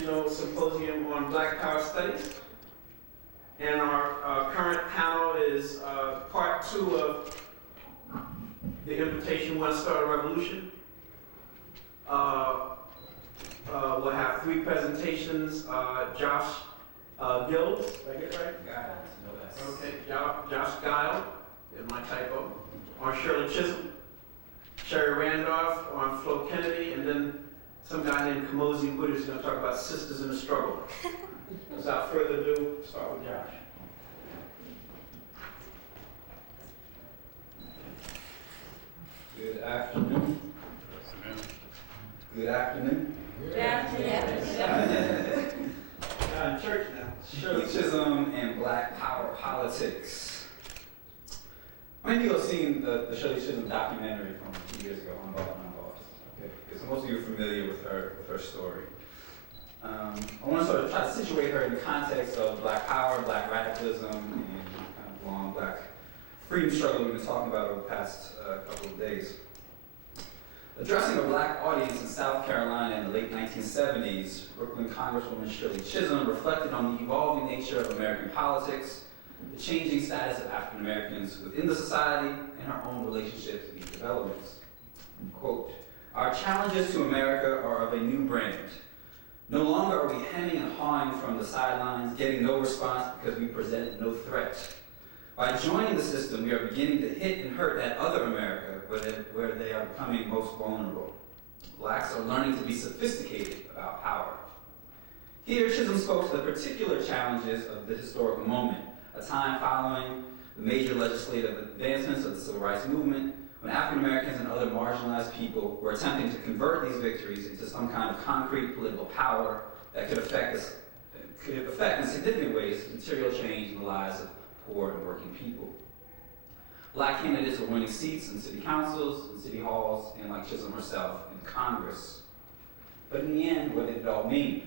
International Symposium on Black Power Studies. And our current panel is part 2 of the invitation, Want to Start a Revolution. We'll have 3 presentations. Josh Gills, did I get it right? Got it. No less. Okay, Josh Guile, is my typo, on Shirley Chisholm, Sherry Randolph on Flo Kennedy, and then some guy named Kamosi Wood is going to talk about sisters in the struggle. Without further ado, start with Josh. Good afternoon. Good afternoon. Good afternoon. In church now. Shirley Chisholm and Black Power Politics. Many people have seen the Shirley Chisholm documentary from a few years ago, Unbossed. Okay, so most of you are familiar with her story. I want to sort of try to situate her in the context of Black power, Black radicalism, and kind of long Black freedom struggle we've been talking about over the past couple of days. Addressing a Black audience in South Carolina in the late 1970s, Brooklyn Congresswoman Shirley Chisholm reflected on the evolving nature of American politics, the changing status of African Americans within the society, and her own relationship to these developments. Quote, "Our challenges to America are of a new brand. No longer are we hemming and hawing from the sidelines, getting no response because we presented no threat. By joining the system, we are beginning to hit and hurt that other America where they are becoming most vulnerable. Blacks are learning to be sophisticated about power." Here, Chisholm spoke to the particular challenges of the historical moment, a time following the major legislative advancements of the Civil Rights Movement, when African Americans and other marginalized people were attempting to convert these victories into some kind of concrete political power that could affect in significant ways material change in the lives of poor and working people. Black candidates were winning seats in city councils, in city halls, and like Chisholm herself, in Congress. But in the end, what did it all mean?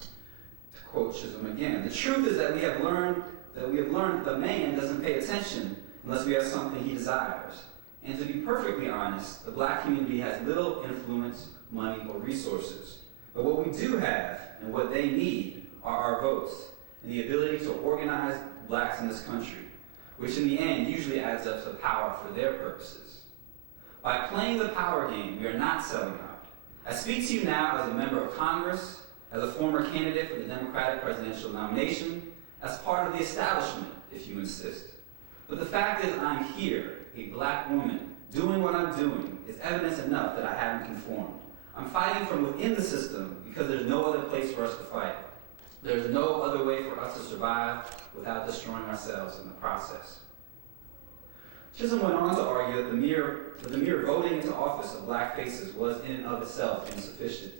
To quote Chisholm again, "The truth is that we have learned that the man doesn't pay attention unless we have something he desires. And to be perfectly honest, the Black community has little influence, money, or resources. But what we do have, and what they need, are our votes, and the ability to organize Blacks in this country, which in the end usually adds up to power for their purposes. By playing the power game, we are not selling out. I speak to you now as a member of Congress, as a former candidate for the Democratic presidential nomination, as part of the establishment, if you insist. But the fact is I'm here, a Black woman, doing what I'm doing is evidence enough that I haven't conformed. I'm fighting from within the system because there's no other place for us to fight. There's no other way for us to survive without destroying ourselves in the process." Chisholm went on to argue that the mere voting into office of Black faces was in and of itself insufficient.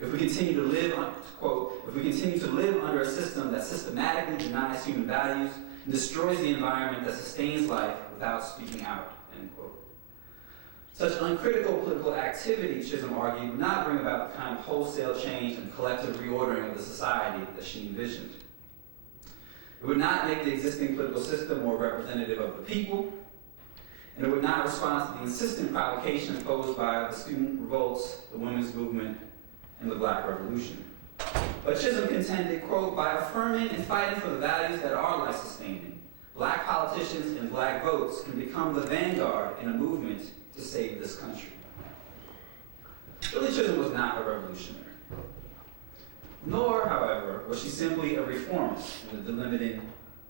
If we continue to live, quote, "If we continue to live under a system that systematically denies human values and destroys the environment that sustains life without speaking out," end quote. Such uncritical political activity, Chisholm argued, would not bring about the kind of wholesale change and collective reordering of the society that she envisioned. It would not make the existing political system more representative of the people, and it would not respond to the insistent provocation posed by the student revolts, the women's movement, and the Black Revolution. But Chisholm contended, quote, "By affirming and fighting for the values that are life-sustaining, Black politicians and Black votes can become the vanguard in a movement to save this country." Shirley Chisholm was not a revolutionary. Nor, however, was she simply a reformist in the delimiting,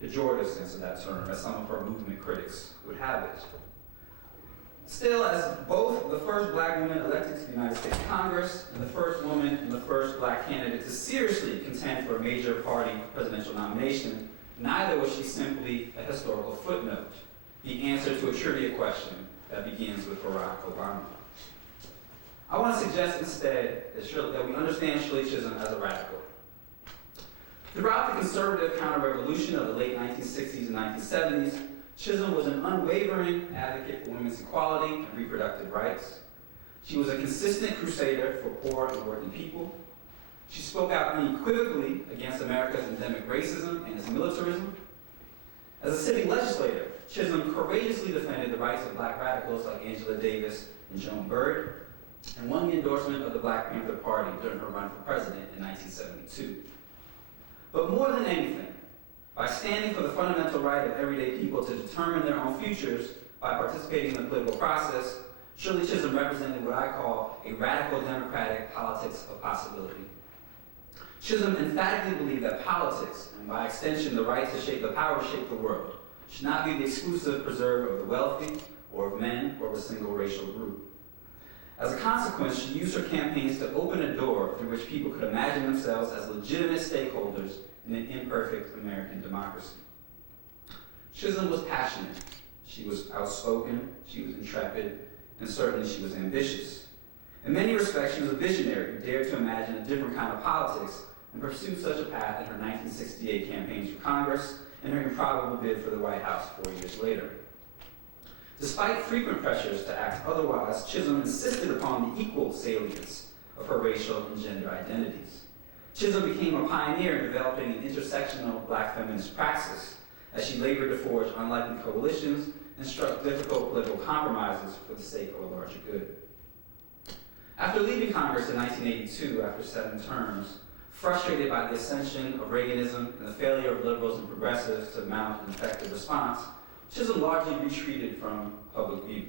pejorative sense of that term, as some of her movement critics would have it. Still, as both the first Black woman elected to the United States Congress and the first woman and the first Black candidate to seriously contend for a major party presidential nomination, neither was she simply a historical footnote, the answer to a trivia question that begins with Barack Obama. I want to suggest instead that we understand Shirley Chisholm as a radical. Throughout the conservative counter-revolution of the late 1960s and 1970s, Chisholm was an unwavering advocate for women's equality and reproductive rights. She was a consistent crusader for poor and working people. She spoke out unequivocally against America's endemic racism and its militarism. As a sitting legislator, Chisholm courageously defended the rights of Black radicals like Angela Davis and Joan Bird. and won the endorsement of the Black Panther Party during her run for president in 1972. But more than anything, by standing for the fundamental right of everyday people to determine their own futures by participating in the political process, Shirley Chisholm represented what I call a radical democratic politics of possibility. Chisholm emphatically believed that politics, and by extension the right to shape the power to shape the world, should not be the exclusive preserve of the wealthy, or of men, or of a single racial group. As a consequence, she used her campaigns to open a door through which people could imagine themselves as legitimate stakeholders in an imperfect American democracy. Chisholm was passionate, she was outspoken, she was intrepid, and certainly she was ambitious. In many respects, she was a visionary who dared to imagine a different kind of politics and pursued such a path in her 1968 campaigns for Congress and her improbable bid for the White House 4 years later. Despite frequent pressures to act otherwise, Chisholm insisted upon the equal salience of her racial and gender identities. Chisholm became a pioneer in developing an intersectional Black feminist praxis as she labored to forge unlikely coalitions and struck difficult political compromises for the sake of a larger good. After leaving Congress in 1982 after 7 terms, frustrated by the ascension of Reaganism and the failure of liberals and progressives to mount an effective response, Chisholm largely retreated from public view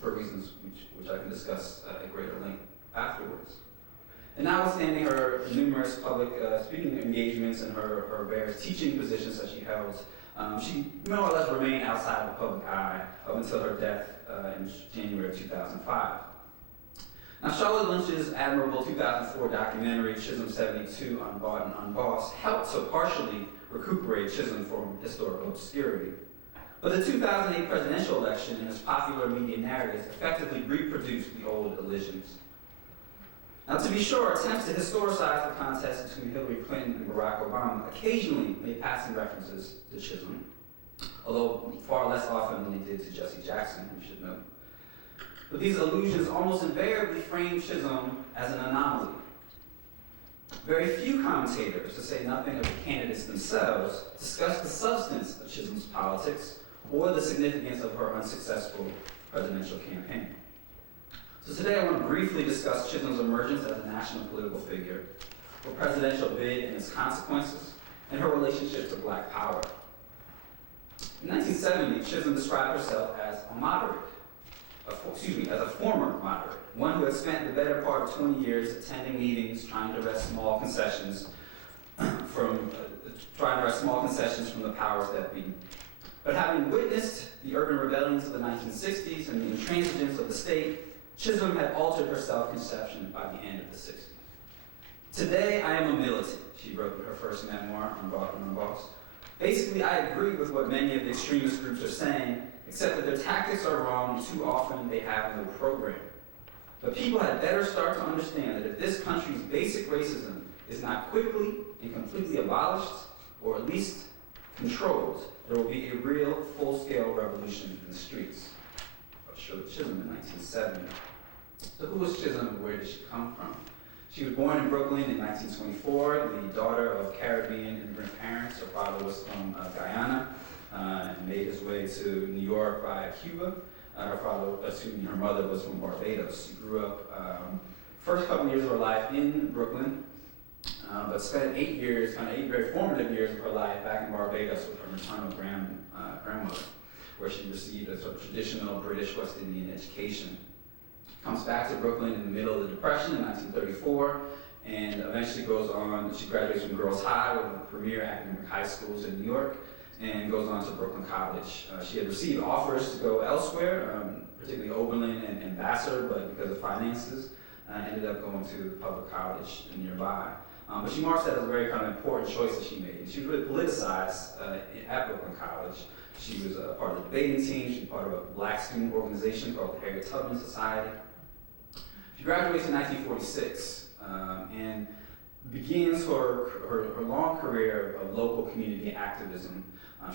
for reasons which I can discuss at greater length afterwards. And notwithstanding her numerous public speaking engagements and her various teaching positions that she held, she more or less remained outside the public eye up until her death in January of 2005. Now, Charlotte Lynch's admirable 2004 documentary, Chisholm 72, Unbought and Unbossed, helped to partially recuperate Chisholm from historical obscurity. But the 2008 presidential election and its popular media narratives effectively reproduced the old illusions. Now, to be sure, attempts to historicize the contest between Hillary Clinton and Barack Obama occasionally made passing references to Chisholm, although far less often than they did to Jesse Jackson, we should note. But these allusions almost invariably frame Chisholm as an anomaly. Very few commentators, to say nothing of the candidates themselves, discuss the substance of Chisholm's politics or the significance of her unsuccessful presidential campaign. So today I want to briefly discuss Chisholm's emergence as a national political figure, her presidential bid and its consequences, and her relationship to Black power. In 1970, Chisholm described herself as a moderate, as a former moderate, one who had spent the better part of 20 years attending meetings, trying to wrest small concessions from the powers that be. But having witnessed the urban rebellions of the 1960s and the intransigence of the state, Chisholm had altered her self-conception by the end of the 60s. Today, I am a militant, she wrote in her first memoir, Unbought and Unbossed. Basically, I agree with what many of the extremist groups are saying, except that their tactics are wrong and too often they have no program. But people had better start to understand that if this country's basic racism is not quickly and completely abolished, or at least controlled, there will be a real full-scale revolution in the streets. Shirley Chisholm in 1970. So who was Chisholm and where did she come from? She was born in Brooklyn in 1924, the daughter of Caribbean immigrant parents. Her father was from Guyana and made his way to New York via Cuba. Her mother was from Barbados. She grew up first couple years of her life in Brooklyn, but spent 8 very formative years of her life back in Barbados with her maternal grandmother, where she received a sort of traditional British West Indian education. Comes back to Brooklyn in the middle of the Depression in 1934, and eventually goes on, she graduates from Girls High, one of the premier academic high schools in New York, and goes on to Brooklyn College. She had received offers to go elsewhere, particularly Oberlin and Vassar, but because of finances, ended up going to the public college nearby. But she marks that as a very kind of important choice that she made. And she was really politicized at Brooklyn College. She was a part of the debating team. She was part of a Black student organization called the Harriet Tubman Society. She graduates in 1946 and begins her long career of local community activism.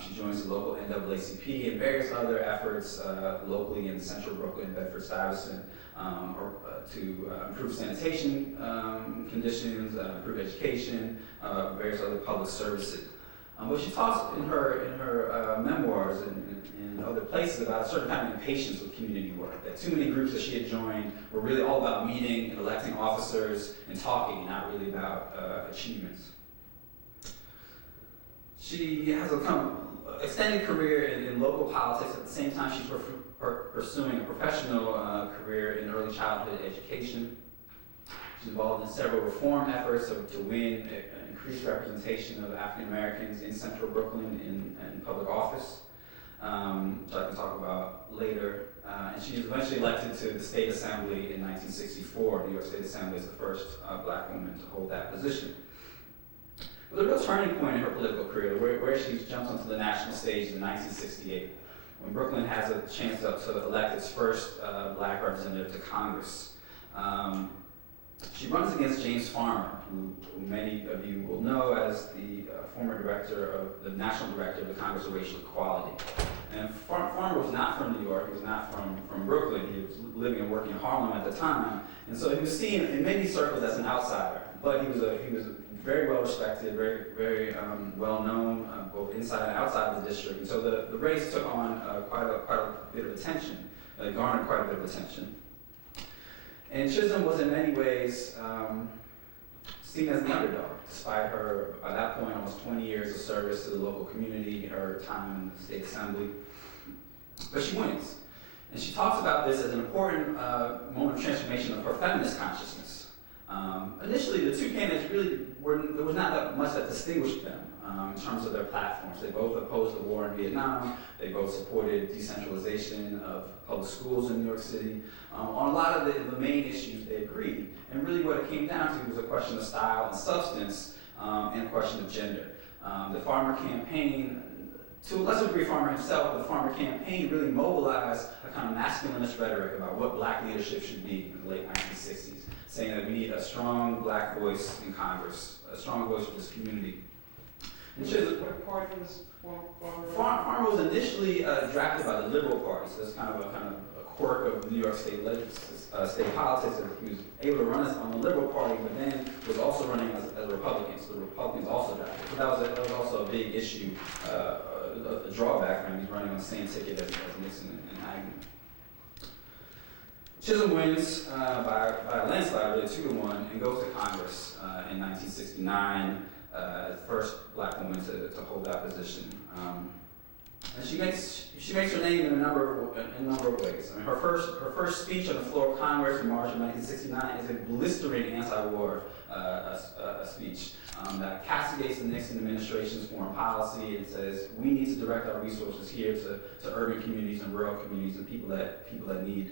She joins the local NAACP and various other efforts locally in central Brooklyn, Bedford-Stuyvesant, to improve sanitation conditions, improve education, various other public services. What she talks in her memoirs and and other places about a certain kind of impatience with community work. That too many groups that she had joined were really all about meeting and electing officers and talking, not really about achievements. She has a kind of extended career in local politics. At the same time, she's pursuing a professional career in early childhood education. She's involved in several reform efforts to win increased representation of African Americans in Central Brooklyn in public office, which I can talk about later. And she was eventually elected to the State Assembly in 1964. New York State Assembly is the first black woman to hold that position. But the real turning point in her political career, where she jumps onto the national stage in 1968, when Brooklyn has a chance to elect its first black representative to Congress. She runs against James Farmer, who many of you will know as the former the National Director of the Congress of Racial Equality. And Farmer was not from New York, he was not from Brooklyn, he was living and working in Harlem at the time, and so he was seen in many circles as an outsider, but he was very well respected, very well known, both inside and outside of the district, and so the race took on quite a bit of attention, garnered quite a bit of attention. And Chisholm was in many ways seen as the underdog, despite her, by that point, almost 20 years of service to the local community, her time in the State Assembly. But she wins. And she talks about this as an important moment of transformation of her feminist consciousness. Initially, the two candidates really there was not that much that distinguished them in terms of their platforms. They both opposed the war in Vietnam. They both supported decentralization of public schools in New York City. On a lot of the main issues, they agreed. And really what it came down to was a question of style and substance and a question of gender. The Farmer campaign, to a lesser degree Farmer himself, but the Farmer campaign really mobilized a kind of masculinist rhetoric about what black leadership should be in the late 1960s, saying that we need a strong black voice in Congress, a strong voice for this community. And What party was Farmer was initially drafted by the Liberal Party, so that's kind of a quirk of New York State state politics, that he was able to run on the Liberal Party, but then was also running as a Republican, so the Republicans also drafted. So that was also a big issue, a drawback for him. He's running on the same ticket as Nixon and Agnew. Chisholm wins by a landslide, really 2-1, and goes to Congress in 1969, the first black woman to hold that position. And she makes her name in a number of ways. I mean, her first speech on the floor of Congress in March of 1969 is a blistering anti-war speech that castigates the Nixon administration's foreign policy and says we need to direct our resources here to urban communities and rural communities and people that need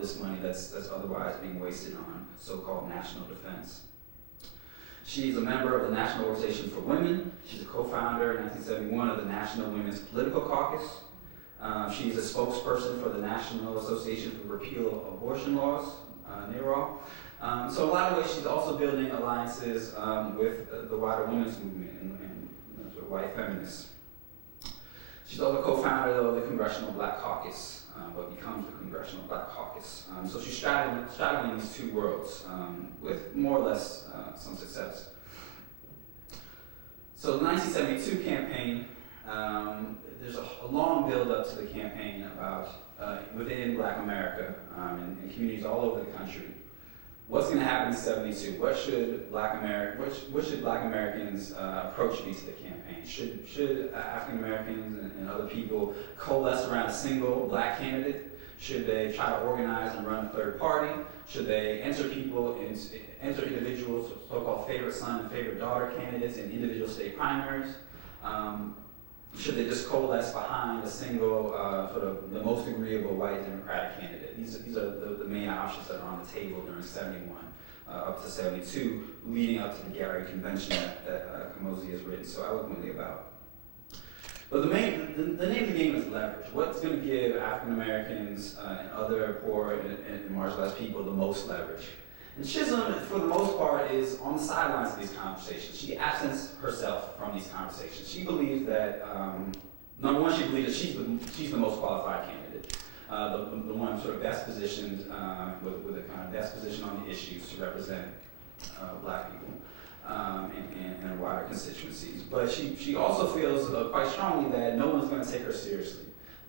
this money that's otherwise being wasted on so-called national defense. She's a member of the National Organization for Women. She's a co-founder in 1971 of the National Women's Political Caucus. She's a spokesperson for the National Association for Repeal of Abortion Laws, NARAL. So in a lot of ways, she's also building alliances with the wider women's movement and sort of white feminists. She's also co-founder of the Congressional Black Caucus, what becomes the Congressional Black Caucus. So she's straddling these two worlds with more or less some success. So the 1972 campaign, there's a long build-up to the campaign about within Black America and communities all over the country. What's going to happen in '72? What should Black Americans' approach be to the campaign? Should African Americans and other people coalesce around a single black candidate? Should they try to organize and run a third party? Should they enter individuals, so-called favorite son and favorite daughter candidates in individual state primaries? Should they just coalesce behind a single, sort of the most agreeable white Democratic candidate? These are the main options that are on the table during '71 up to '72, leading up to the Gary Convention that Kamosi has written so eloquently about. But the name of the game is leverage. What's going to give African Americans and other poor and marginalized people the most leverage? And Chisholm, for the most part, is on the sidelines of these conversations. She absents herself from these conversations. She believes that, number one, she believes that she's the most qualified candidate, the one sort of best positioned, with a kind of best position on the issues to represent Black people and wider constituencies. But she also feels quite strongly that no one's going to take her seriously,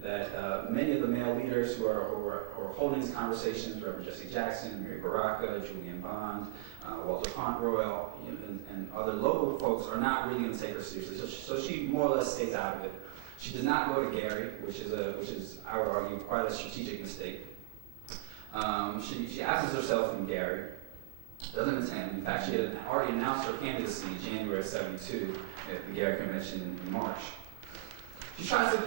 that many of the male leaders who are holding these conversations, Reverend Jesse Jackson, Mary Baraka, Julian Bond, Walter Fauntleroy, and other local folks are not really going to take her seriously. So she more or less stays out of it. She does not go to Gary, which is I would argue quite a strategic mistake. She absents herself from Gary, doesn't attend. In fact, she had already announced her candidacy in January of '72 at the Gary Convention in March. She tries to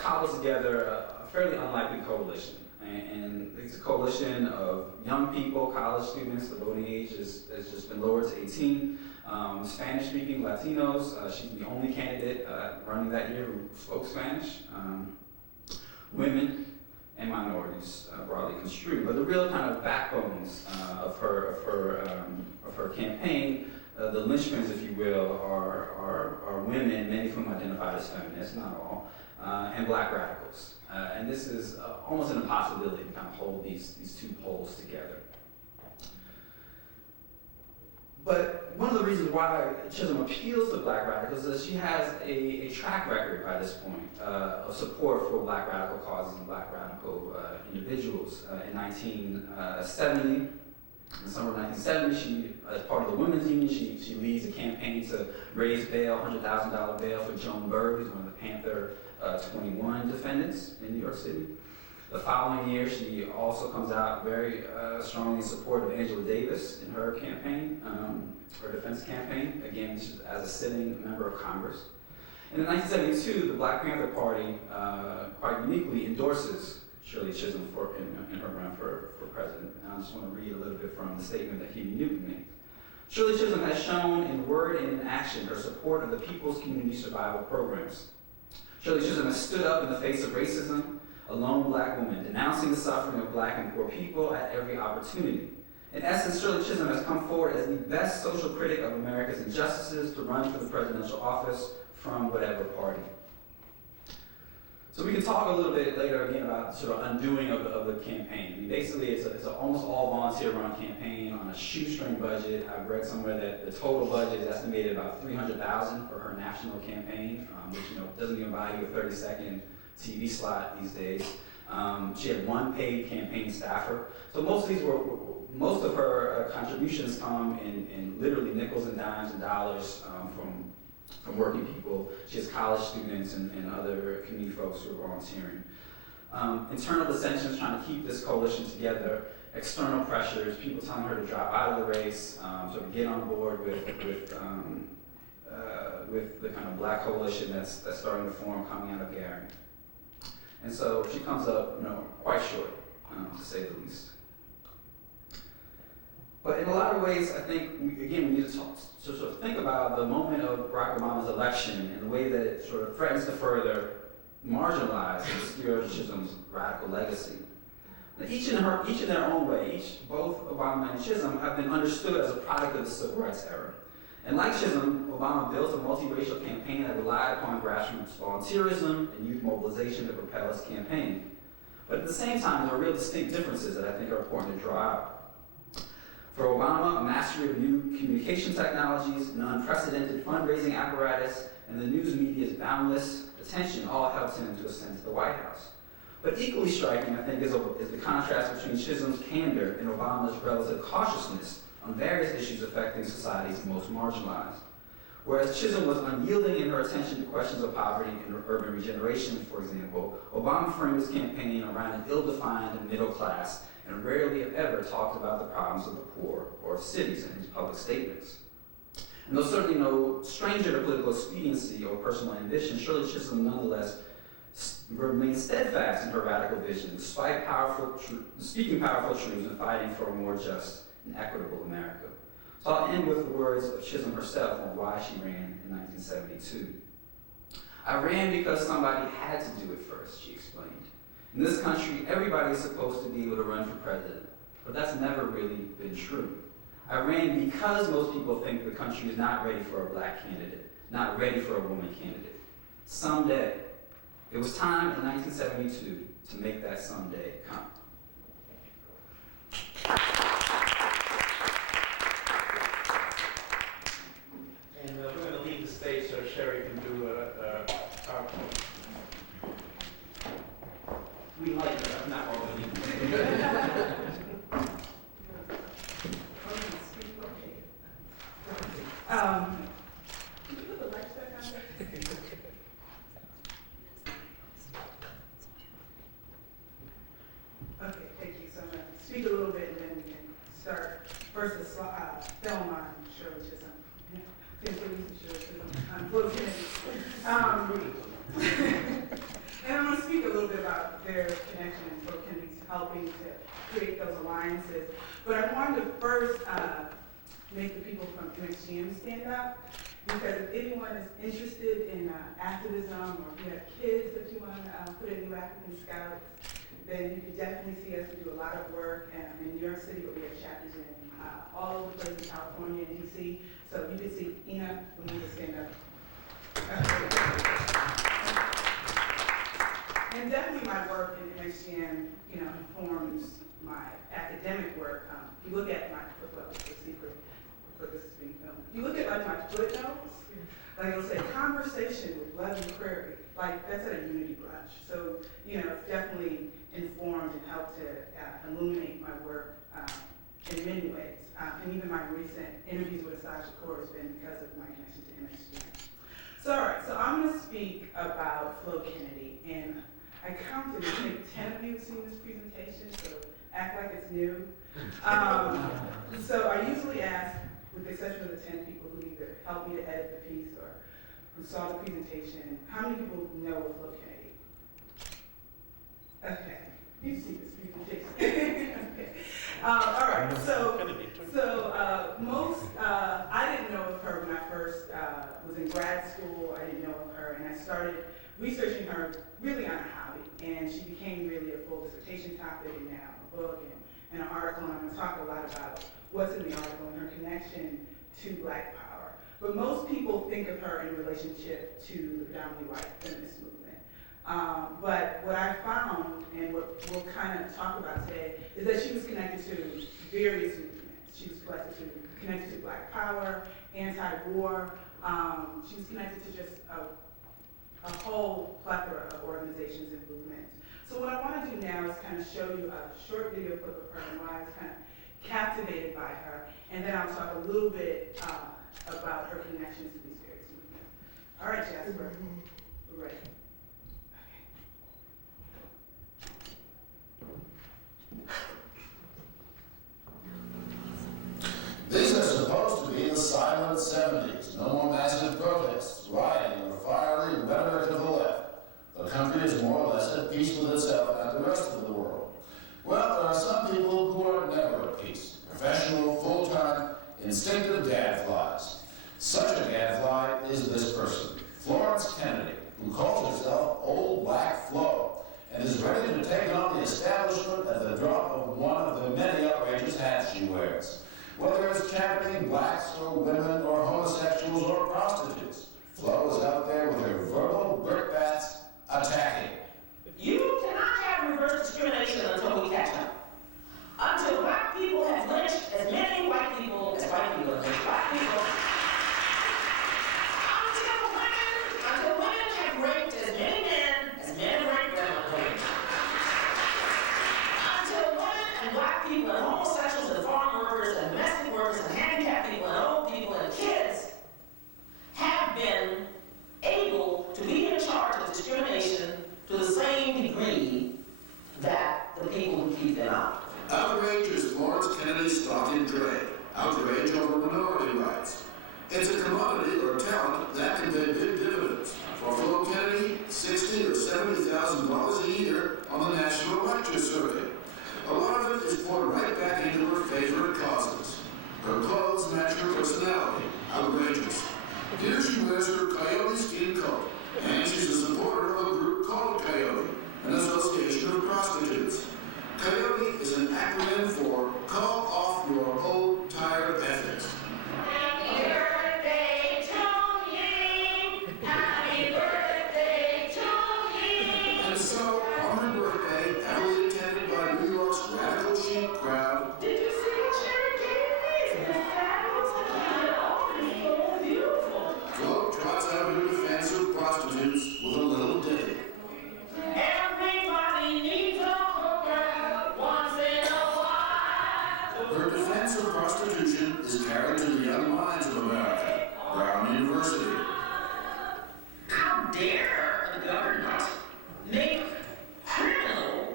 cobble together a fairly unlikely coalition. And it's a coalition of young people, college students. The voting age has just been lowered to 18. Spanish-speaking Latinos. She's the only candidate running that year who spoke Spanish. Women and minorities, broadly construed. But the real kind of backbones of her campaign, the linchpins, if you will, are women, many of whom identify as feminists, not all, and black radicals. And this is almost an impossibility to kind of hold these two poles together. But one of the reasons why Chisholm appeals to black radicals is that she has a track record by this point of support for black radical causes and black radical individuals. In 1970, in the summer of 1970, she, as part of the Women's Union, she leads a campaign to raise bail, $100,000 bail for Joan Berg, who's one of the Panther 21 defendants in New York City. The following year, she also comes out very strongly in support of Angela Davis in her campaign, her defense campaign, again, as a sitting member of Congress. And in 1972, the Black Panther Party quite uniquely endorses Shirley Chisholm in her run for president. And I just want to read a little bit from the statement that Huey Newton made. Shirley Chisholm has shown in word and in action her support of the People's Community Survival Programs. Shirley Chisholm has stood up in the face of racism, a lone black woman, denouncing the suffering of black and poor people at every opportunity. In essence, Shirley Chisholm has come forward as the best social critic of America's injustices to run for the presidential office from whatever party. So we can talk a little bit later again about sort of undoing of the campaign. I mean, basically, it's an almost all volunteer-run campaign on a shoestring budget. I've read somewhere that the total budget is estimated about $300,000 for her national campaign, which doesn't even buy you a 30-second TV slot these days. She had one paid campaign staffer. So most of her contributions come in literally nickels and dimes and dollars from working people. She has college students and other community folks who are volunteering. Internal dissensions trying to keep this coalition together, external pressures, people telling her to drop out of the race, sort of get on board with the kind of black coalition that's starting to form coming out of Gary. And so she comes up, quite short, to say the least. But in a lot of ways, I think, we need to sort of think about the moment of Barack Obama's election and the way that it sort of threatens to further marginalize and obscure Chisholm's radical legacy. Now, each in their own way, both Obama and Chisholm have been understood as a product of the Civil Rights era. And like Chisholm, Obama built a multiracial campaign that relied upon grassroots volunteerism and youth mobilization to propel his campaign. But at the same time, there are real distinct differences that I think are important to draw out. For Obama, a mastery of new communication technologies, an unprecedented fundraising apparatus, and the news media's boundless attention all helped him to ascend to the White House. But equally striking, I think, is the contrast between Chisholm's candor and Obama's relative cautiousness on various issues affecting society's most marginalized. Whereas Chisholm was unyielding in her attention to questions of poverty and urban regeneration, for example, Obama framed his campaign around an ill-defined middle class and rarely, if ever, talked about the problems of the poor or of cities in his public statements. And though certainly no stranger to political expediency or personal ambition, Shirley Chisholm nonetheless remained steadfast in her radical vision, despite speaking powerful truths and fighting for a more just and equitable America. So I'll end with the words of Chisholm herself on why she ran in 1972. I ran because somebody had to do it first, she explained. In this country, everybody is supposed to be able to run for president, but that's never really been true. I ran because most people think the country is not ready for a black candidate, not ready for a woman candidate. Someday. It was time in 1972 to make that someday come. And we're going to leave the stage so Sherry can do a PowerPoint. first film on Shirley Chisholm. Shirley Chisholm on Flo Kennedy. And I'm going to speak a little bit about their connection and Flo Kennedy's helping to create those alliances. But I wanted to first make the people from MXGM stand up, because if anyone is interested in activism, or if you have kids that you want to put in New African Scouts, then you can definitely see us. We do a lot of work in New York City, but we have chapters in all over the place in California and DC. So you can see Ina, we need to stand up. And definitely my work in MXGM, informs my academic work. If you look at my, well, it's a secret, but this is being filmed. If you look at like my footnotes, like it'll say conversation with Lovely Prairie, like that's at a Unity brunch. So, it's definitely informed and helped to illuminate my work in many ways. And even my recent interviews with Asad Shakur has been because of my connection to MXGM. So, all right, so I'm gonna speak about Flo Kennedy, and I counted, I think 10 of you have seen this presentation, so act like it's new. So I usually ask, with the exception of the 10 people who either helped me to edit the piece or who saw the presentation, how many people know of Flo Kennedy? Okay, you've seen this presentation. Okay. All right, so most, I didn't know of her when I first was in grad school. I didn't know of her, and I started researching her really on a hobby, and she became really a full dissertation topic, and now a book and an article, and I'm going to talk a lot about what's in the article and her connection to Black power. But most people think of her in relationship to the predominantly white feminist movement. But what I found, and what we'll kind of talk about today, is that she was connected to various movements. She was connected to Black power, anti-war. She was connected to just a whole plethora of organizations and movements. So what I want to do now is kind of show you a short video clip of her and why I was kind of captivated by her, and then I'll talk a little bit about her connections to these various movements. All right, Jasper, we're ready. These are supposed to be the silent 70s. No more massive protests, rioting, or fiery rhetoric of the left. The country is more or less at peace with itself and the rest of the world. Well, there are some people who are never at peace. Professional, full-time, instinctive gadflies. Such a gadfly is this person, Florence Kennedy, who calls herself Old Black Flo, and is ready to take on the establishment at the drop of one of the many outrageous hats she wears. Whether it's championing blacks or women or homosexuals or prostitutes, Flo is out there with her verbal brickbats attacking. You cannot have reverse discrimination until we catch up. Until black people have lynched as many white people as white people have lynched black people. Until women have raped as many men as men have raped women. Until women and black people and homosexuals and farm workers and domestic workers and handicapped people and old people and kids have been able to be in charge of discrimination to the same degree that the people who keep them out. Outrage is Florence Kennedy's stock in trade. Outrage over minority rights. It's a commodity or talent that can pay big dividends. For Flo Kennedy, $60,000 or $70,000 a year on the national lecture circuit. A lot of it is poured right back into her favorite causes. Her clothes match her personality. Outrageous. Here she wears her coyote skin coat, and she's a supporter of a group called Coyote, an association of prostitutes. Coyote is an acronym for Call Off Your Old Tired Ethics. Happy birthday to you. Happy birthday to you. And so, on her birthday, heavily attended by New York's radical chic crowd, Did you see what Cherry gave me? That was so beautiful. Flo trots out her defense of prostitutes with a little ditty. Everybody needs a hooker once in a while. Her defense of prostitution is carried to the young minds of America. Brown University. How dare the government make criminal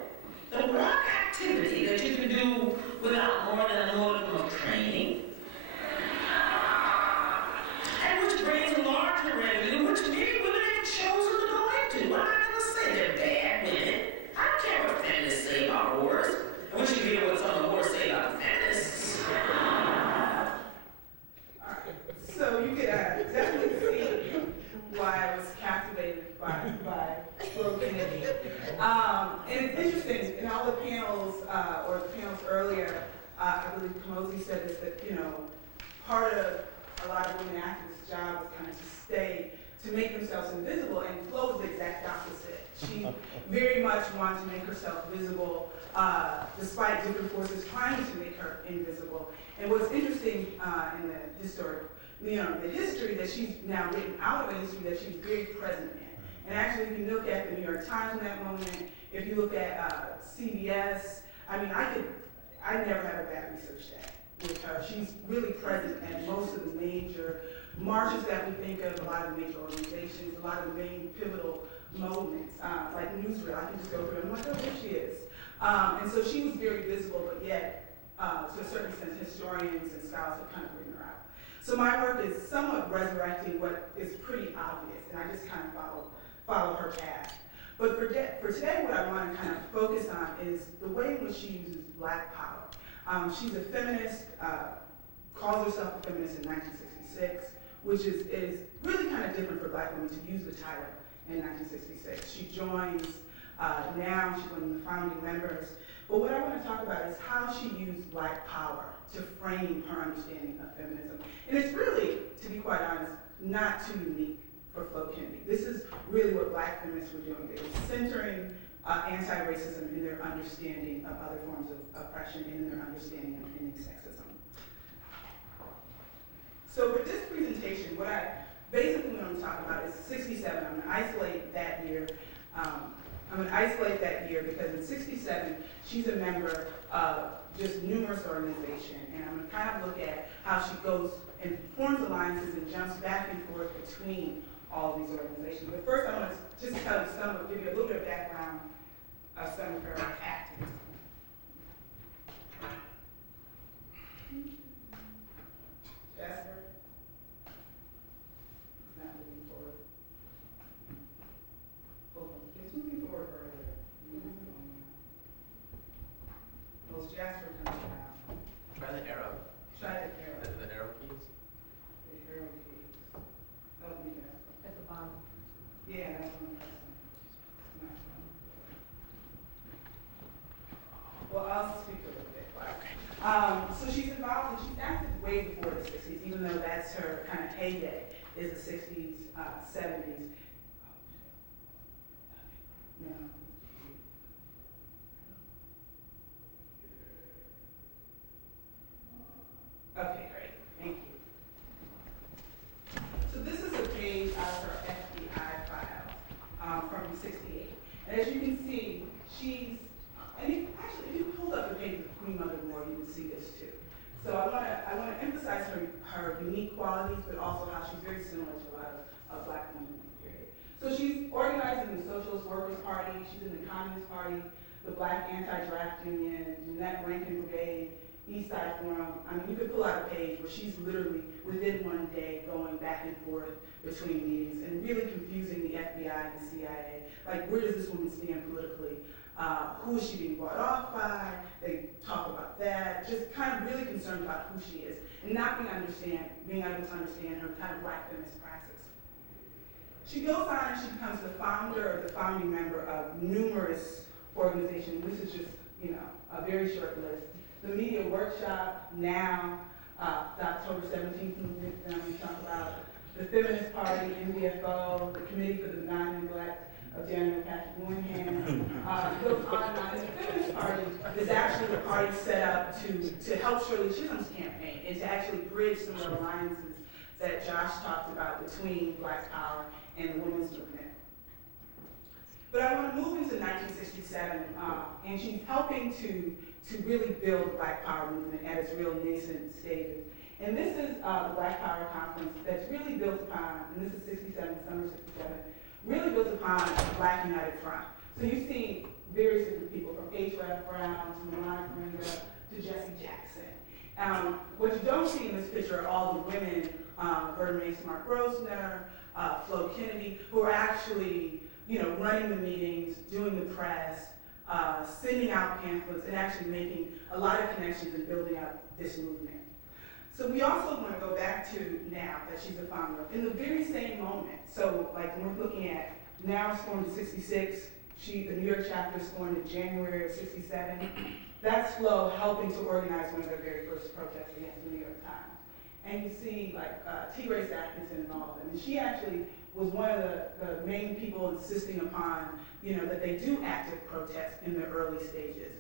the one activity that you can do without more than a modicum of training? I believe Kamosi said this, that, you know, part of a lot of women activists' job is kind of to make themselves invisible, and Flo is the exact opposite. She very much wanted to make herself visible, despite different forces trying to make her invisible. And what's interesting in the historic, the history that she's now written out of a history that she's very present in. And actually, if you look at the New York Times in that moment, if you look at CBS, I mean, I never had a bad research day with her. She's really present at most of the major marches that we think of, a lot of major organizations, a lot of the main pivotal moments, like Newsreel. I can just go through and I'm like, oh, there she is. And so she was very visible, but yet, to a certain extent, historians and scholars have kind of written her out. So my work is somewhat resurrecting what is pretty obvious, and I just kind of follow her path. But for today, what I want to kind of focus on is the way in which she uses Black power. She's a feminist, calls herself a feminist in 1966, which is really kind of different for Black women to use the title in 1966. She joins now, she's one of the founding members. But what I want to talk about is how she used Black power to frame her understanding of feminism. And it's really, to be quite honest, not too unique for Flo Kennedy. This is really what Black feminists were doing. They were centering anti-racism in their understanding of other forms of oppression and in their understanding of ending sexism. So for this presentation, what I basically want to talk about is 67. I'm going to isolate that year. Because in 67, she's a member of just numerous organizations, and I'm going to kind of look at how she goes and forms alliances and jumps back and forth between all these organizations. But first, I want to just give you a little bit of background of some of her activism. Jasper? It's not moving forward. It's moving forward further. Well, it's Jasper coming down. Try the arrow. Try the arrow. The arrow keys. The arrow keys. Help me, Jasper. At the bottom. Yeah, that's what I'm pressing. It's not coming. Well, I'll speak a little bit. So she's involved, and she's active way before the 60s, even though that's her kind of heyday, is the 60s, 70s. No. Okay, great. Thank you. So this is a page out of her FBI files from 68. And as you can see, if you pulled up the page of Queen Mother more, you would see this too. So I want to emphasize her unique qualities, but also how she's very similar to a lot of Black women in the period. So she's organized in the Socialist Workers Party, she's in the Communist Party, the Black Anti-Draft Union, Jeanette Rankin Brigade, East Side Forum. I mean, you could pull out a page where she's literally within one day going back and forth between meetings and really confusing the FBI and the CIA. Like, where does this woman stand politically? Who is she being bought off by? They talk about that. Just kind of really concerned about who she is and not being able to understand her kind of Black feminist praxis. She goes on and she becomes the founder or the founding member of numerous organizations. This is just, a very short list. The Media Workshop, NOW, the October 17th movement that I'm going to talk about, the Feminist Party, MDFO, the Committee for the Non-Neglect of Daniel Patrick Moynihan, goes on and on. And the Feminist Party is actually the party set up to help Shirley Chisholm's campaign and to actually bridge some of the alliances that Josh talked about between Black power and the women's movement. But I want to move into 1967, and she's helping to really build the Black Power movement at its real nascent stages. And this is the Black Power Conference that's really built upon, and this is 67, summer 67, really built upon the Black United Front. So you see various different people from H. Ralph Brown to Monica Ringa to Jesse Jackson. What you don't see in this picture are all the women, Verda Mason, Mark Rosner, Flo Kennedy, who are actually running the meetings, doing the press, sending out pamphlets, and actually making a lot of connections and building up this movement. So we also want to go back to NOW that she's the founder of, in the very same moment. So like when we're looking at NOW was formed in 66, the New York chapter was formed in January of 67. That's Flo helping to organize one of their very first protests against the New York Times. And you see like T. Grace Atkinson and all of them. And she actually was one of the main people insisting upon, that they do active protest in the early stages.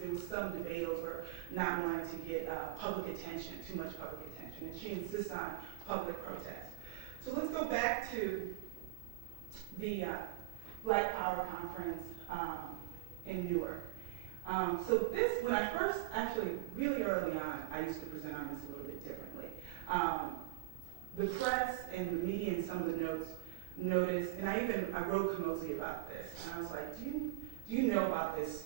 There was some debate over not wanting to get public attention, too much public attention. And she insists on public protest. So let's go back to the Black Power Conference in Newark. So this, when I first, actually really early on, I used to present on this a little bit differently. The press and the media and some of the notes noticed, and I wrote Kamosi about this, and I was like, do you know about this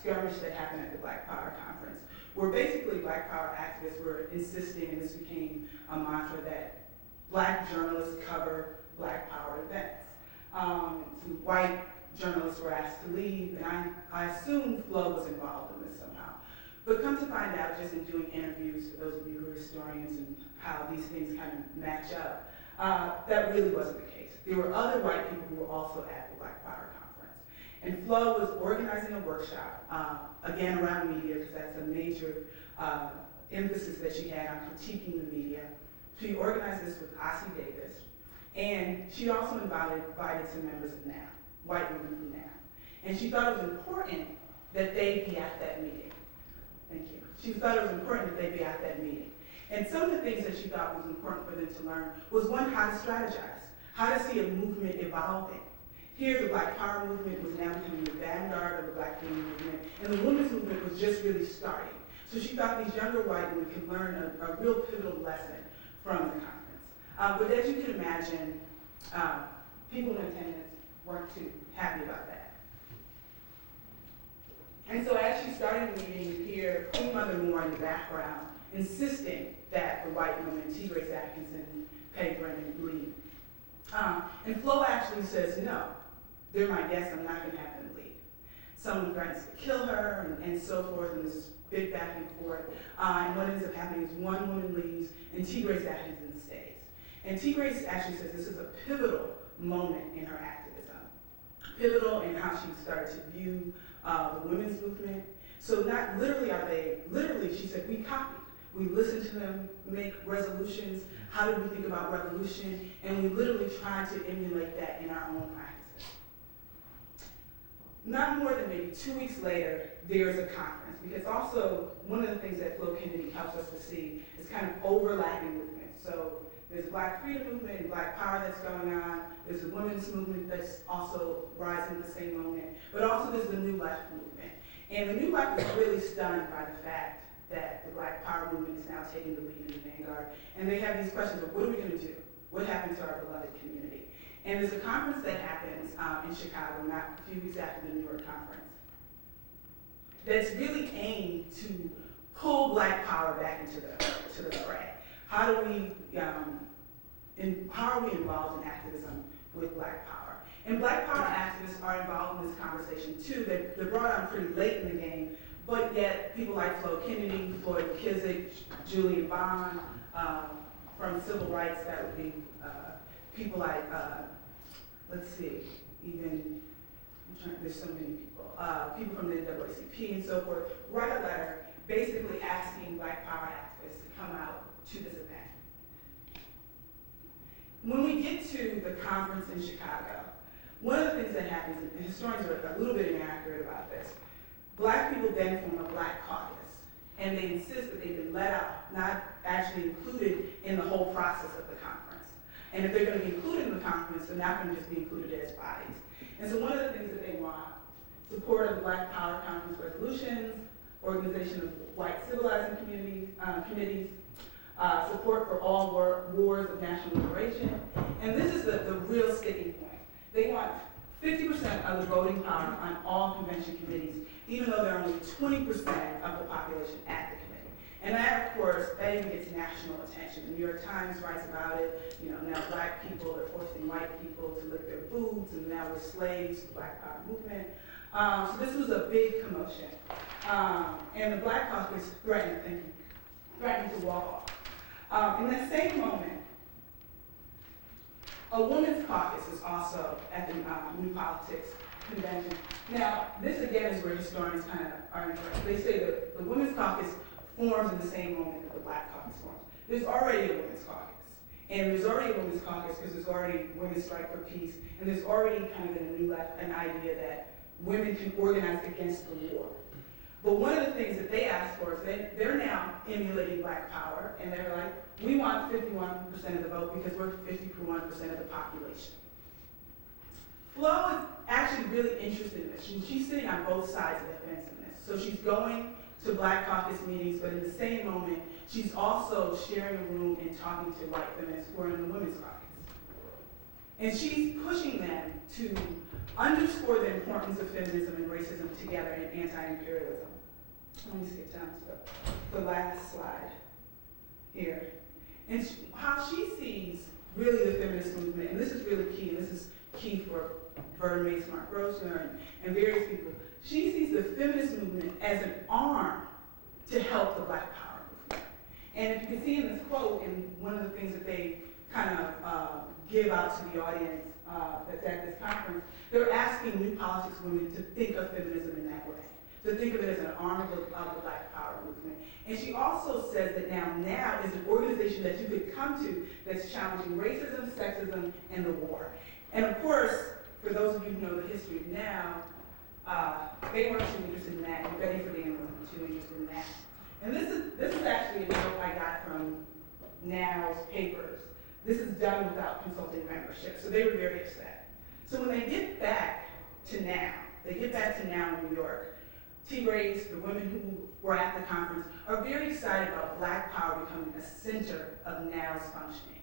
skirmish that happened at the Black Power Conference, where basically Black Power activists were insisting, and this became a mantra, that Black journalists cover Black Power events. Some white journalists were asked to leave, and I assumed Flo was involved in this somehow. But come to find out, just in doing interviews, for those of you who are historians and how these things kind of match up, that really wasn't the case. There were other white people who were also at the Black Power Conference. And Flo was organizing a workshop, again around media, because that's a major emphasis that she had on critiquing the media. She organized this with Ossie Davis, and she also invited some members of NAP, white women from NAP. And she thought it was important that they be at that meeting. Thank you. She thought it was important that they be at that meeting. And some of the things that she thought was important for them to learn was, one, how to strategize, how to see a movement evolving. Here, the Black Power movement was now becoming the vanguard of the Black community movement, and the women's movement was just really starting. So she thought these younger white women could learn a real pivotal lesson from the conference. But as you can imagine, people in attendance weren't too happy about that. And so as she started the meeting, you hear Queen Mother Moore in the background insisting that the white women, T. Grace Atkinson, Peg Brennan, leave. And Flo actually says, no, they're my guests, I'm not gonna have them leave. Someone threatens to kill her and so forth, and there's this big back and forth. And what ends up happening is one woman leaves and T. Grace Atkinson stays. And T. Grace actually says this is a pivotal moment in her activism. Pivotal in how she started to view the women's movement. So not literally literally she said, we copied. We listened to them make resolutions. How did we think about revolution? And we literally tried to emulate that in our own practices. Not more than maybe 2 weeks later, there's a conference, because also one of the things that Flo Kennedy helps us to see is kind of overlapping movements. So there's a Black freedom movement and Black power that's going on. There's a women's movement that's also rising at the same moment. But also there's the New Left movement. And the New Left is really stunned by the fact that the Black Power movement is now taking the lead in the vanguard. And they have these questions of, what are we going to do? What happened to our beloved community? And there's a conference that happens in Chicago, not a few weeks after the New York conference, that's really aimed to pull Black power back into the fray. How are we involved in activism with Black power? And Black power activists are involved in this conversation too. They're brought on pretty late in the game, but yet people like Flo Kennedy, Floyd McKissick, Julian Bond, from civil rights, that would be people like, let's see, there's so many people, people from the NAACP and so forth, write a letter basically asking Black power activists to come out to this event. When we get to the conference in Chicago, one of the things that happens, and historians are a little bit inaccurate about this, Black people then form a Black caucus, and they insist that they've been let out, not actually included in the whole process of the conference. And if they're going to be included in the conference, they're not going to just be included as bodies. And so one of the things that they want, support of the Black Power Conference resolutions, organization of white civilizing communities, support for all wars of national liberation. And this is the real sticking point. They want 50% of the voting power on all convention committees, even though there are only 20% of the population at the committee. And that, of course, that even gets national attention. The New York Times writes about it. Now Black people are forcing white people to lick their boots, and now we're slaves to the Black Power movement. So this was a big commotion. And the Black caucus threatened to walk off. In that same moment, a women's caucus is also at the New Politics convention. Now, this again is where historians kind of are incorrect. They say that the Women's Caucus forms in the same moment that the Black Caucus forms. There's already a Women's Caucus. And there's already a Women's Caucus because there's already Women's Strike for Peace, and there's already kind of in a new left an idea that women can organize against the war. But one of the things that they asked for is they're now emulating Black Power, and they're like, we want 51% of the vote because we're 51% of the population. Flo is actually really interested in this. She's sitting on both sides of the fence in this. So she's going to Black Caucus meetings, but in the same moment, she's also sharing a room and talking to white feminists who are in the Women's Caucus. And she's pushing them to underscore the importance of feminism and racism together in anti-imperialism. Let me skip down to the last slide here. And how she sees really the feminist movement, and this is really key, and this is key for Vernon May Smart Grosvenor and various people. She sees the feminist movement as an arm to help the Black Power movement. And if you can see in this quote, and one of the things that they kind of give out to the audience that's at this conference, they're asking new politics women to think of feminism in that way, to think of it as an arm of the Black Power movement. And she also says that now is an organization that you could come to that's challenging racism, sexism, and the war. And of course, for those of you who know the history of NOW, they weren't too interested in that, and Betty Friedan wasn't too interested in that. And this is actually a note I got from NOW's papers. This is done without consulting membership, so they were very upset. So when they get back to NOW, in New York, T-Rays, the women who were at the conference, are very excited about Black Power becoming a center of NOW's functioning.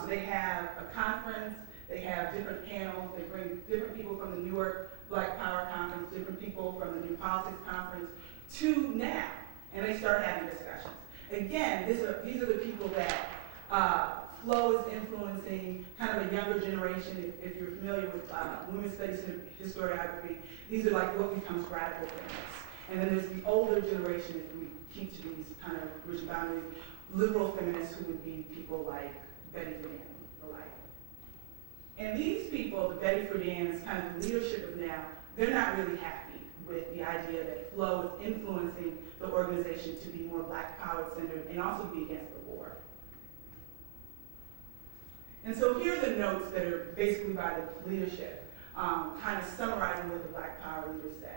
So they have a conference, they have different panels, they bring different people from the New York Black Power Conference, different people from the New Politics Conference to NOW, and they start having discussions. Again, these are the people that Flo is influencing, kind of a younger generation. If you're familiar with women's studies and historiography, these are like what becomes radical feminists. And then there's the older generation, if we keep to these kind of rigid boundaries, liberal feminists who would be people like Betty Friedan, the like. And these people, the Betty Friedans, kind of the leadership of NOW, they're not really happy with the idea that Flo is influencing the organization to be more Black Power centered and also be against the war. And so here are the notes that are basically by the leadership, kind of summarizing what the Black Power leaders said.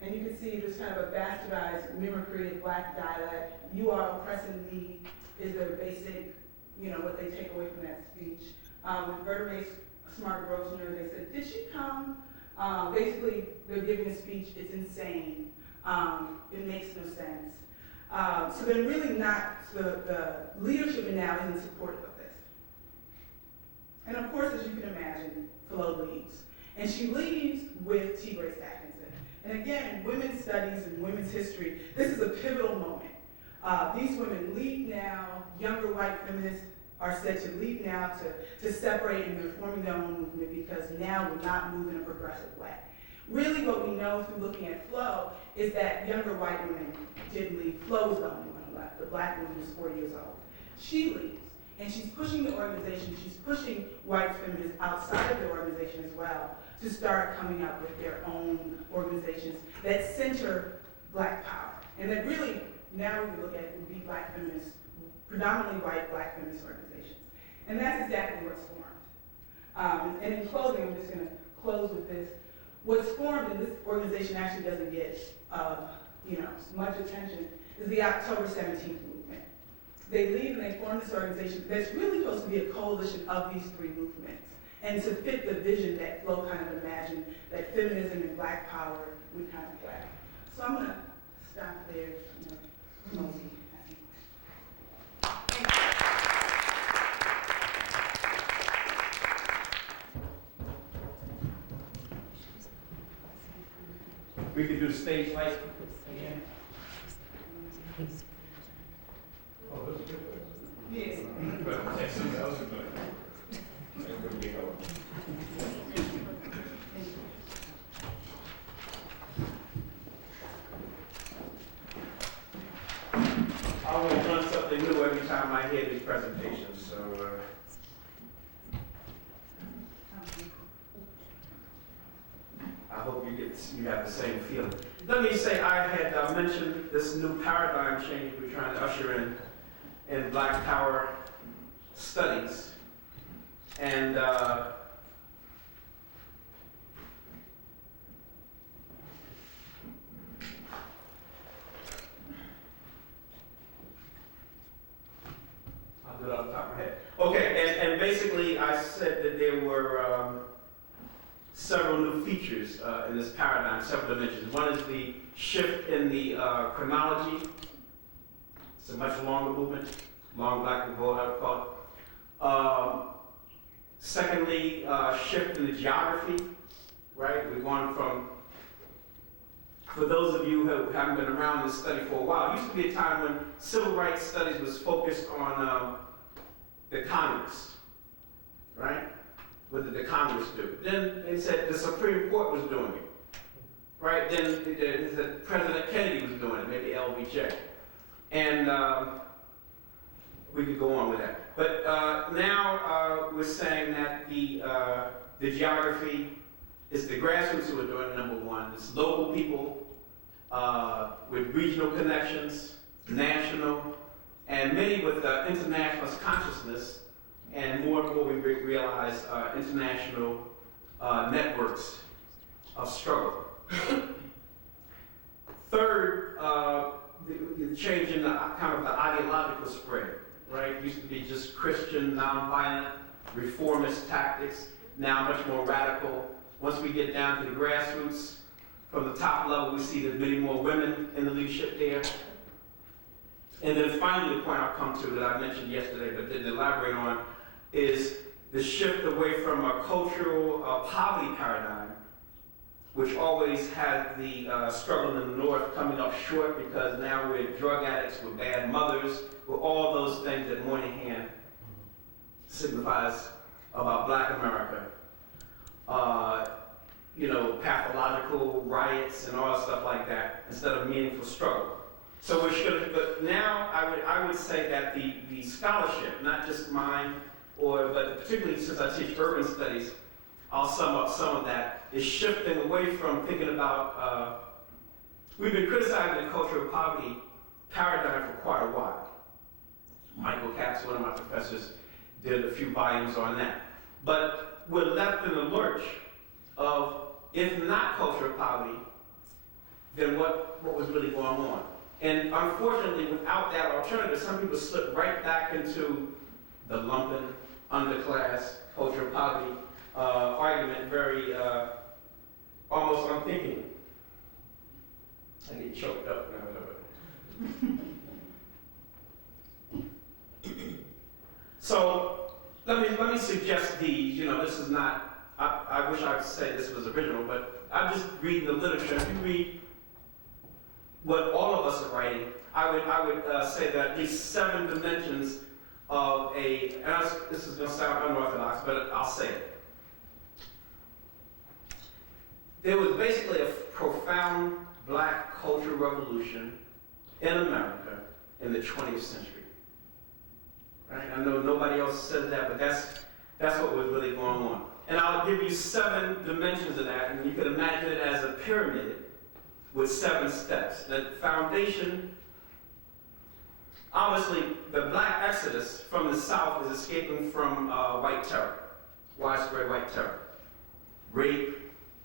And you can see there's kind of a bastardized mimicry of Black dialect. You are oppressing me is their basic, what they take away from that speech. With Vernon May Smart Grosvenor, they said, did she come? Basically, they're giving a speech, it's insane. It makes no sense. So they're really not, the leadership in NOW isn't supportive of this. And of course, as you can imagine, Flo leaves. And she leaves with T. Grace Atkinson. And again, women's studies and women's history, this is a pivotal moment. These women leave NOW, younger white feminists are said to leave NOW to separate, and they're forming their own movement because NOW will not move in a progressive way. Really what we know through looking at Flo is that younger white women did leave. Flo was the only one who left. The Black woman was 4 years old. She leaves, and she's pushing the organization, she's pushing white feminists outside of the organization as well to start coming up with their own organizations that center Black Power. And that really, now we look at it, would be Black feminists, predominantly white Black feminist organizations. And that's exactly what's formed. And in closing, I'm just going to close with this. What's formed, and this organization actually doesn't get much attention, is the October 17th movement. They leave and they form this organization that's really supposed to be a coalition of these three movements, and to fit the vision that Flo kind of imagined that feminism and Black Power would kind of play. So I'm going to stop there. Mosey. We could do stage light again. Oh, that's good. Yes. That was good. I always learn something new every time I hear these presentations, so. Okay. have the same feeling. Let me say I had mentioned this new paradigm change we're trying to usher in Black Power studies. And I'll do it off the top of my head. Okay, and basically I said that there were several new features in this paradigm, several dimensions. One is the shift in the chronology. It's a much longer movement, long black and gold, I would call it. Secondly, shift in the geography, right? We're going from, for those of you who haven't been around this study for a while, it used to be a time when civil rights studies was focused on the Congress, right? What did the Congress do? Then they said the Supreme Court was doing it, right? Then they said President Kennedy was doing it, maybe LBJ. And we could go on with that. But now we're saying that the geography is the grassroots who are doing it, number one. It's local people with regional connections, national, and many with international consciousness, and more we realize international networks of struggle. Third, the change in the kind of the ideological spread, right? It used to be just Christian, nonviolent, reformist tactics, now much more radical. Once we get down to the grassroots, from the top level, we see there's many more women in the leadership there. And then finally, the point I'll come to that I mentioned yesterday, but didn't elaborate on, is the shift away from a cultural poverty paradigm, which always had the struggle in the North coming up short because now we're drug addicts, we're bad mothers, we're all those things that Moynihan signifies about Black America. Pathological riots and all stuff like that, instead of meaningful struggle. So we're should, but now I would say that the scholarship, not just mine, but particularly since I teach urban studies, I'll sum up some of that, is shifting away from thinking about, we've been criticizing the culture of poverty paradigm for quite a while. Michael Katz, one of my professors, did a few volumes on that. But we're left in the lurch of, if not culture of poverty, then what was really going on? And unfortunately, without that alternative, some people slip right back into the lumpen, underclass, culture of poverty argument, very almost unthinking. I get choked up now. So let me suggest these. This is not. I wish I could say this was original, but I'm just reading the literature. If you read what all of us are writing, I would say that at least 7 dimensions of this is going to sound unorthodox, but I'll say it. There was basically a profound Black cultural revolution in America in the 20th century. Right? I know nobody else said that, but that's what was really going on. And I'll give you 7 dimensions of that, and you can imagine it as a pyramid with 7 steps. The foundation, obviously, the Black exodus from the South is escaping from white terror, widespread white terror. Rape,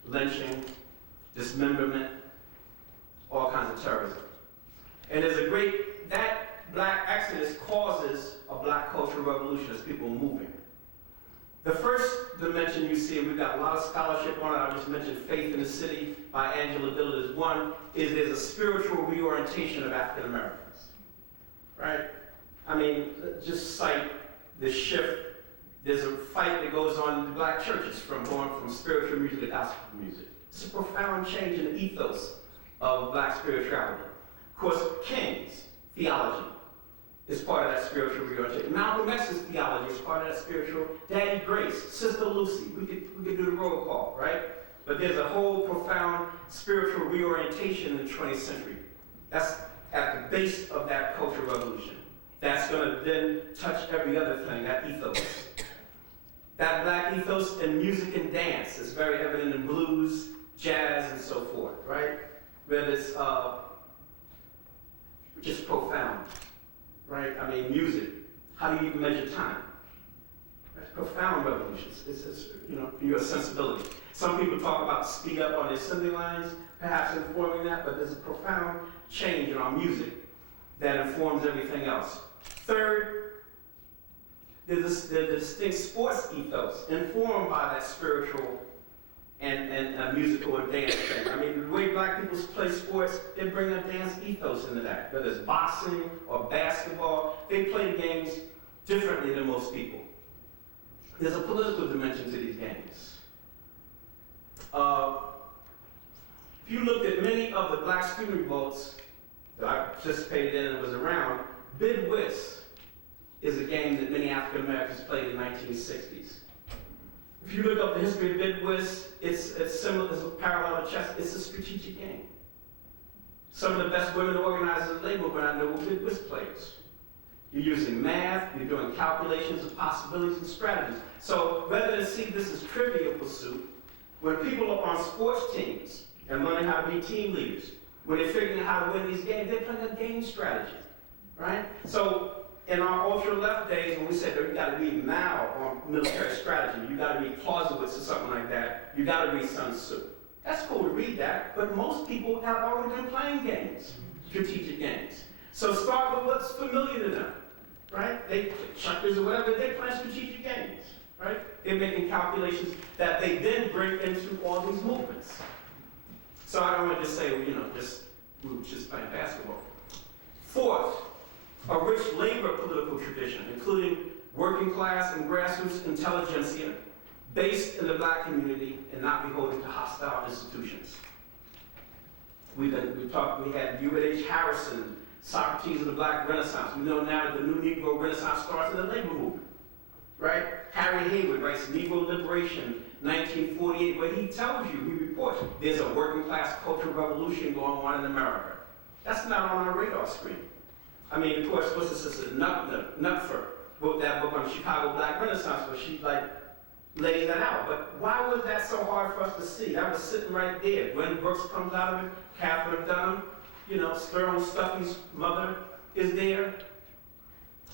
lynching, dismemberment, all kinds of terrorism. And that Black exodus causes a Black cultural revolution as people are moving. The first dimension you see, and we've got a lot of scholarship on it, I just mentioned Faith in the City by Angela Dillard is one, is there's a spiritual reorientation of African Americans, right? I mean, just cite the shift. There's a fight that goes on in the Black churches from going from spiritual music to gospel music. It's a profound change in the ethos of Black spirituality. Of course, King's theology is part of that spiritual reorientation. Malcolm X's theology is part of that spiritual. Daddy Grace, Sister Lucy, we could do the roll call, right? But there's a whole profound spiritual reorientation in the 20th century. That's at the base of that cultural revolution. That's going to then touch every other thing, that ethos. That Black ethos in music and dance is very evident in blues, jazz, and so forth, right? Whether it's just profound, right? I mean, music. How do you even measure time? That's profound revolutions. It's your sensibility. Some people talk about speed up on the assembly lines, perhaps informing that, but there's a profound change in our music that informs everything else. Third, there's the distinct sports ethos informed by that spiritual and musical and dance thing. I mean, the way black people play sports, they bring a dance ethos into that. Whether it's boxing or basketball, they play the games differently than most people. There's a political dimension to these games. If you looked at many of the black student revolts that I participated in and was around, bid whist is a game that many African Americans played in the 1960s. If you look up the history of bid whist, it's similar, it's a parallel to chess, it's a strategic game. Some of the best women organizers in the labor movement I know were bid whist players. You're using math, you're doing calculations of possibilities and strategies. So rather than see this as trivial pursuit, when people are on sports teams and learning how to be team leaders, when they're figuring out how to win these games, they're playing a game strategy, right? So in our ultra-left days, when we said, you gotta read Mao on military strategy, you gotta read Clausewitz or something like that, you gotta read Sun Tzu. That's cool to read that, but most people have already been playing games, strategic games. So start with what's familiar to them, right? They checkers or whatever, they're playing strategic games, right? They're making calculations that they then bring into all these movements. So I don't want to just say, we were just playing basketball. Fourth, a rich labor political tradition, including working class and grassroots intelligentsia, based in the black community and not beholden to hostile institutions. We had UNH Harrison, Socrates of the Black Renaissance. We know now that the new Negro Renaissance starts in the labor movement, right? Harry Hayward writes Negro Liberation, 1948, where he tells you, he reports, there's a working class cultural revolution going on in America. That's not on our radar screen. I mean, of course, what's the sister, Nutfer, wrote that book on Chicago Black Renaissance, where she lays that out. But why was that so hard for us to see? That was sitting right there. Gwen Brooks comes out of it, Catherine Dunham, Sterling Stuffy's mother is there.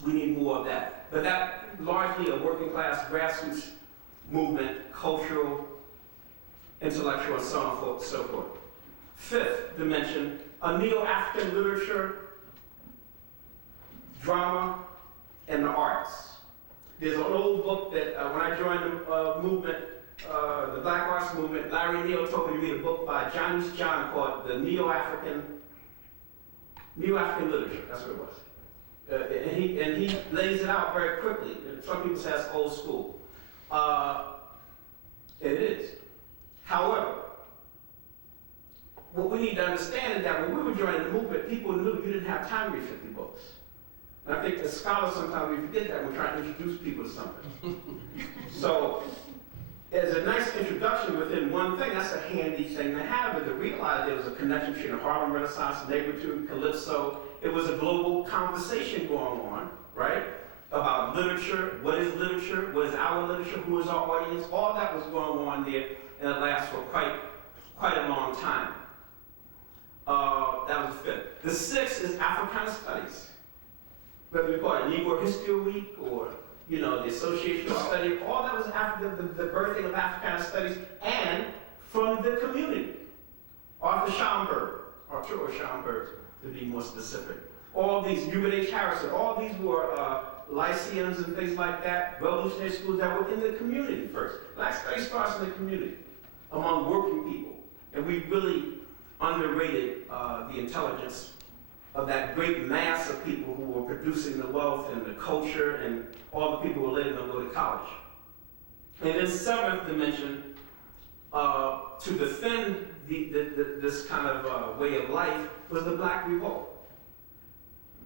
We need more of that. But that largely a working class grassroots movement, cultural, intellectual, and so on, so forth. Fifth dimension, a neo-African literature, drama, and the arts. There's an old book that when I joined the movement, the Black Arts Movement, Larry Neal told me to read a book by John East John called The Neo-African Literature, that's what it was. And he lays it out very quickly. Some people say it's old school. It is. However, what we need to understand is that when we were joining the movement, people knew you didn't have time to read 50 books. And I think as scholars sometimes we forget that we're trying to introduce people to something. So there's a nice introduction within one thing. That's a handy thing to have, and to realize there was a connection between the Harlem Renaissance, Negritude, Calypso. It was a global conversation going on, right? About literature, what is our literature, who is our audience, all that was going on there, and it lasted for quite a long time. That was the fifth. The sixth is Africana Studies. Whether we call it Negro History Week or, the Association of Study, all that was the birthing of Africana Studies, and from the community. Arthur Schomburg, to be more specific. All these, UNH Harrison, all these were lyceums and things like that, revolutionary schools that were in the community first. Black studies starts in the community, among working people. And we really underrated the intelligence of that great mass of people who were producing the wealth and the culture and all the people who were later going to go to college. And then seventh dimension, to defend this kind of way of life, was the Black Revolt,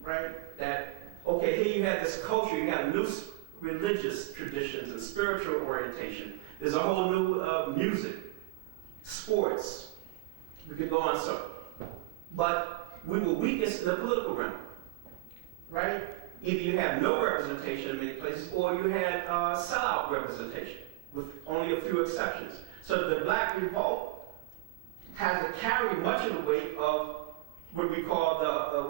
right? That, okay, here you had this culture, you had new religious traditions and spiritual orientation. There's a whole new music, sports. We could go on so. But we were weakest in the political realm, right? Either you had no representation in many places, or you had sellout representation, with only a few exceptions. So the Black Revolt had to carry much of the weight of what we call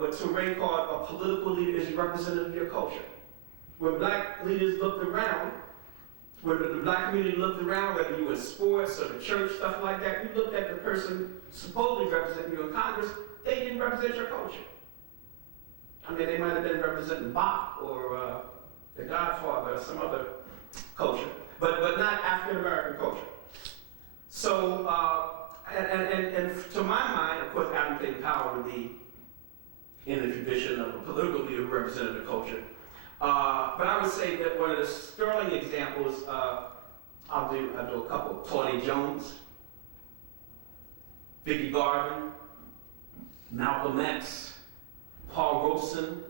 what Touré called a political leader is representative of your culture. When black leaders looked around, when the black community looked around, whether you were in sports or the church, stuff like that, you looked at the person supposedly representing you in Congress, they didn't represent your culture. I mean, they might have been representing Bach or the Godfather or some other culture, but not African American culture. So, and to my mind, of course, Adam Clayton Powell would be in the tradition of a political leader who represented the culture. But I would say that one of the sterling examples, I'll do a couple. Tawny Jones, Vicki Garvin, Malcolm X, Paul Robeson,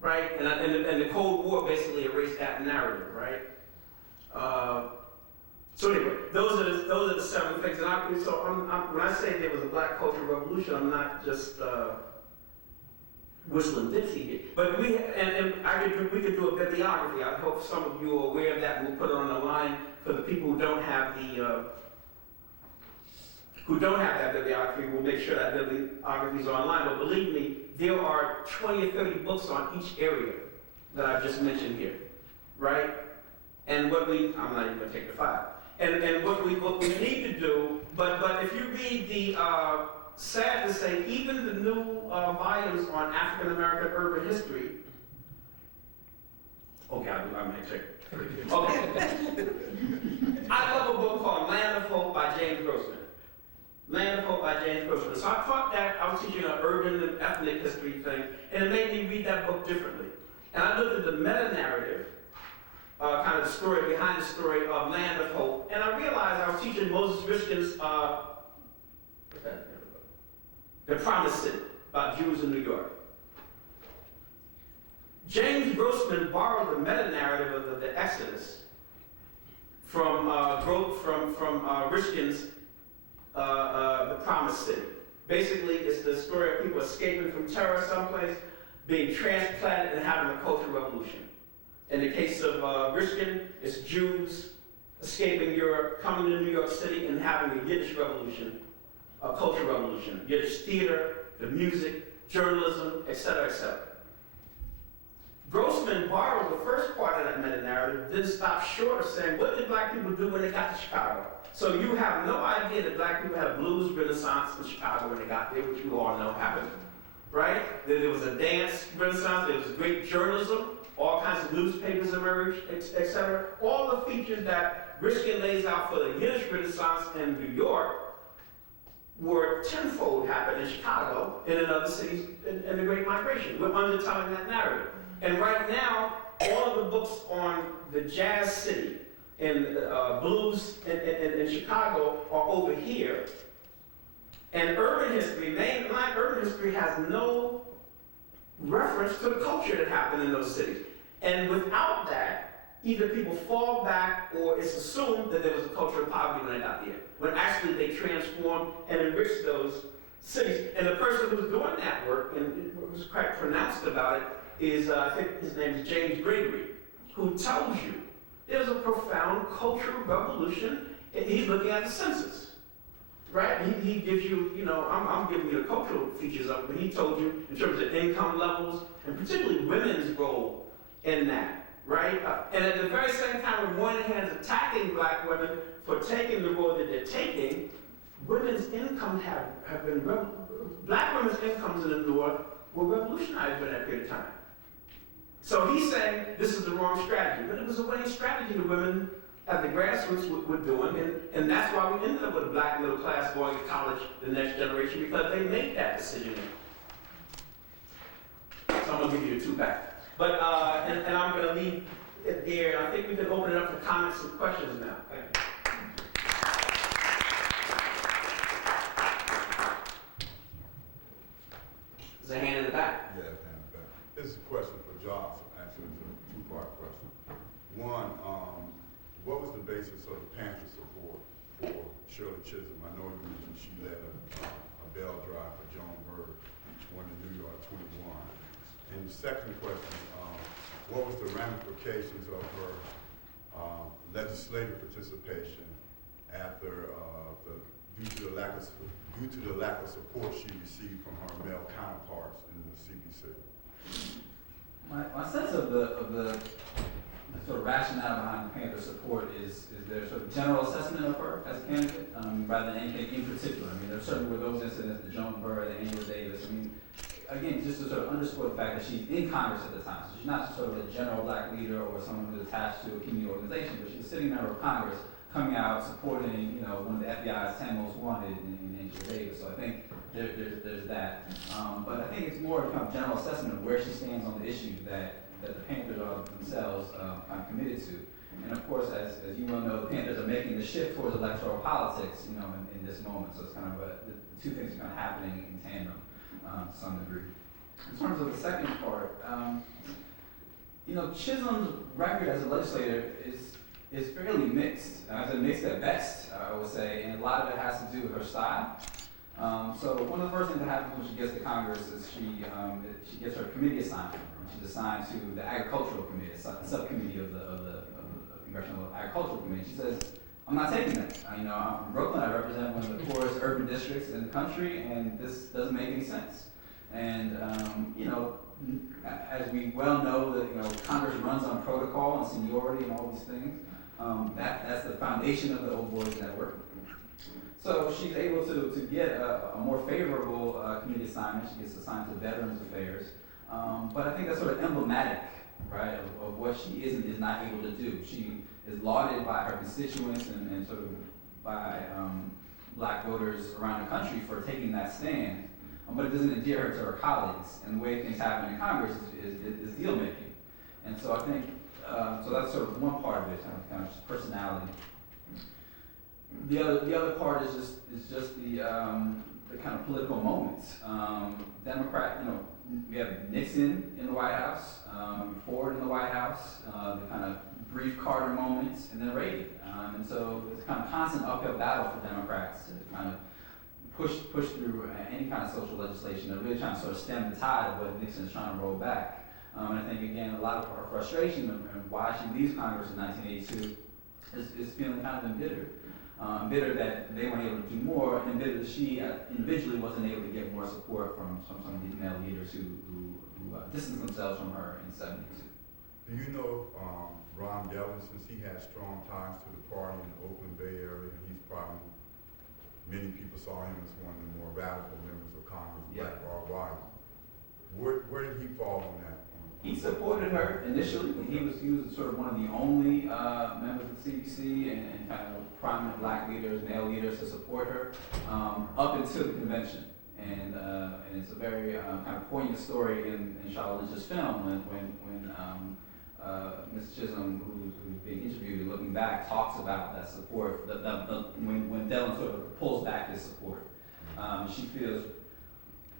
right? And the Cold War basically erased that narrative, right? So anyway, those are the seven things. And when I say there was a black cultural revolution, I'm not just whistling Dixie here. But we could do a bibliography. I hope some of you are aware of that. We'll put it on the line for the people who don't have that bibliography. We'll make sure that bibliography is online. But believe me, there are 20 or 30 books on each area that I've just mentioned here, right? And I'm not even going to take the 5. And what we need to do, but if you read the, sad to say, even the new volumes on African American urban history, okay, I might check. Okay. I love a book called Land of Hope by James Grossman. Land of Hope by James Grossman. So I taught that, I was teaching an urban and ethnic history thing, and it made me read that book differently. And I looked at the meta-narrative, kind of the story behind the story of Land of Hope, and I realized I was teaching Moses Richkin's The Promised City, about Jews in New York. James Grossman borrowed the meta-narrative of the Exodus from Richkin's The Promised City. Basically, it's the story of people escaping from terror someplace, being transplanted and having a cultural revolution. In the case of Richkin, it's Jews escaping Europe, coming to New York City, and having a Yiddish revolution, a cultural revolution. Yiddish theater, the music, journalism, etc., etc. Grossman borrowed the first part of that meta-narrative, then stopped short of saying, what did black people do when they got to Chicago? So you have no idea that black people had a blues renaissance in Chicago when they got there, which you all know happened, right? Then there was a dance renaissance, there was great journalism, all kinds of newspapers emerged, etc. All the features that Richkin lays out for the Yiddish Renaissance in New York were tenfold happened in Chicago and in other cities in the Great Migration. We're undertelling that narrative. And right now, all of the books on the Jazz City and blues in Chicago are over here. And urban history, mainline urban history, has no reference to the culture that happened in those cities. And without that, either people fall back or it's assumed that there was a culture of poverty when they got there, when actually they transformed and enriched those cities. And the person who's doing that work, and who's quite pronounced about it, is, I think his name is James Gregory, who tells you there's a profound cultural revolution, and he's looking at the census, right? He gives you, I'm giving you the cultural features of it, but he told you in terms of income levels, and particularly women's role in that, right? And at the very same time, on one hand, attacking black women for taking the role that they're taking, women's incomes have been, black women's incomes in the North were revolutionized during that period of time. So he's saying this is the wrong strategy, but it was a winning strategy the women at the grassroots were doing, and that's why we ended up with a black middle class going to college the next generation, because they made that decision. So I'm gonna give you the 2 back. But, and I'm gonna leave it there, and I think we can open it up for comments and questions now. Thank you. There's a hand in the back. Yeah, hand in the back. This is a question for Josh, actually, it's a 2-part question. One, what was the basis of the pantry support for Shirley Chisholm? I know you mentioned she led a bell drive for Joan Bird, won the New York 21. And the second question, what was the ramifications of her legislative participation after due to the lack of due to the lack of support she received from her male counterparts in the CBC? My sense of the sort of rationale behind the Panther support is their sort of general assessment of her as a candidate, rather than anything in particular. I mean, there certainly were those incidents, the Joan Burr, the Angela Davis. I mean, again, just to sort of underscore the fact that she's in Congress at the time. So she's not sort of a general black leader or someone who's attached to a community organization, but she's a sitting member of Congress coming out supporting, one of the FBI's 10 most wanted in Angela Davis. So I think there's that. But I think it's more kind of general assessment of where she stands on the issues that the Panthers are themselves kind of committed to. And of course, as you well know, the Panthers are making the shift towards electoral politics, in this moment. So it's kind of the two things are kind of happening in tandem to some degree. In terms of the second part, Chisholm's record as a legislator is fairly mixed. I said mixed at best, I would say, and a lot of it has to do with her style. So one of the first things that happens when she gets to Congress is she gets her committee assignment. She's assigned to the Agricultural Committee, a subcommittee of the Congressional Agricultural Committee. She says, I'm not taking that. I'm from Brooklyn. I represent one of the poorest urban districts in the country, and this doesn't make any sense. And as we well know, that Congress runs on protocol and seniority and all these things. That's the foundation of the Old Boys Network. So she's able to get a more favorable committee assignment. She gets assigned to Veterans Affairs. But I think that's sort of emblematic, right, of what she is and is not able to do. She is lauded by her constituents and sort of by black voters around the country for taking that stand, but it doesn't endear her to her colleagues. And the way things happen in Congress is deal making. And so I think, so that's sort of one part of it, kind of personality. The other part is just the kind of political moments. Democrat, we have Nixon in the White House, Ford in the White House, the kind of brief Carter moments, and then Reagan. And so it's kind of constant uphill battle for Democrats to kind of push through any kind of social legislation. They're really trying to sort of stem the tide of what Nixon is trying to roll back. And I think, again, a lot of her frustration and why she leaves Congress in 1982 is feeling kind of embittered. Bitter that they weren't able to do more, and bitter that she individually wasn't able to get more support from some of these male leaders who distanced themselves from her in 1972. Do you know Ron Gelin, since he has strong ties to the party in the Oakland Bay area, and he's probably, many people saw him as one of the more radical members of Congress, black or white. Where did he fall on that? He supported her initially. He was sort of one of the only members of the CBC and kind of prominent black leaders, male leaders to support her up until the convention. And it's a very kind of poignant story in Charlotte Lynch's film when Ms. Chisholm, who's being interviewed, looking back, talks about that support. When Dellin sort of pulls back his support, she feels.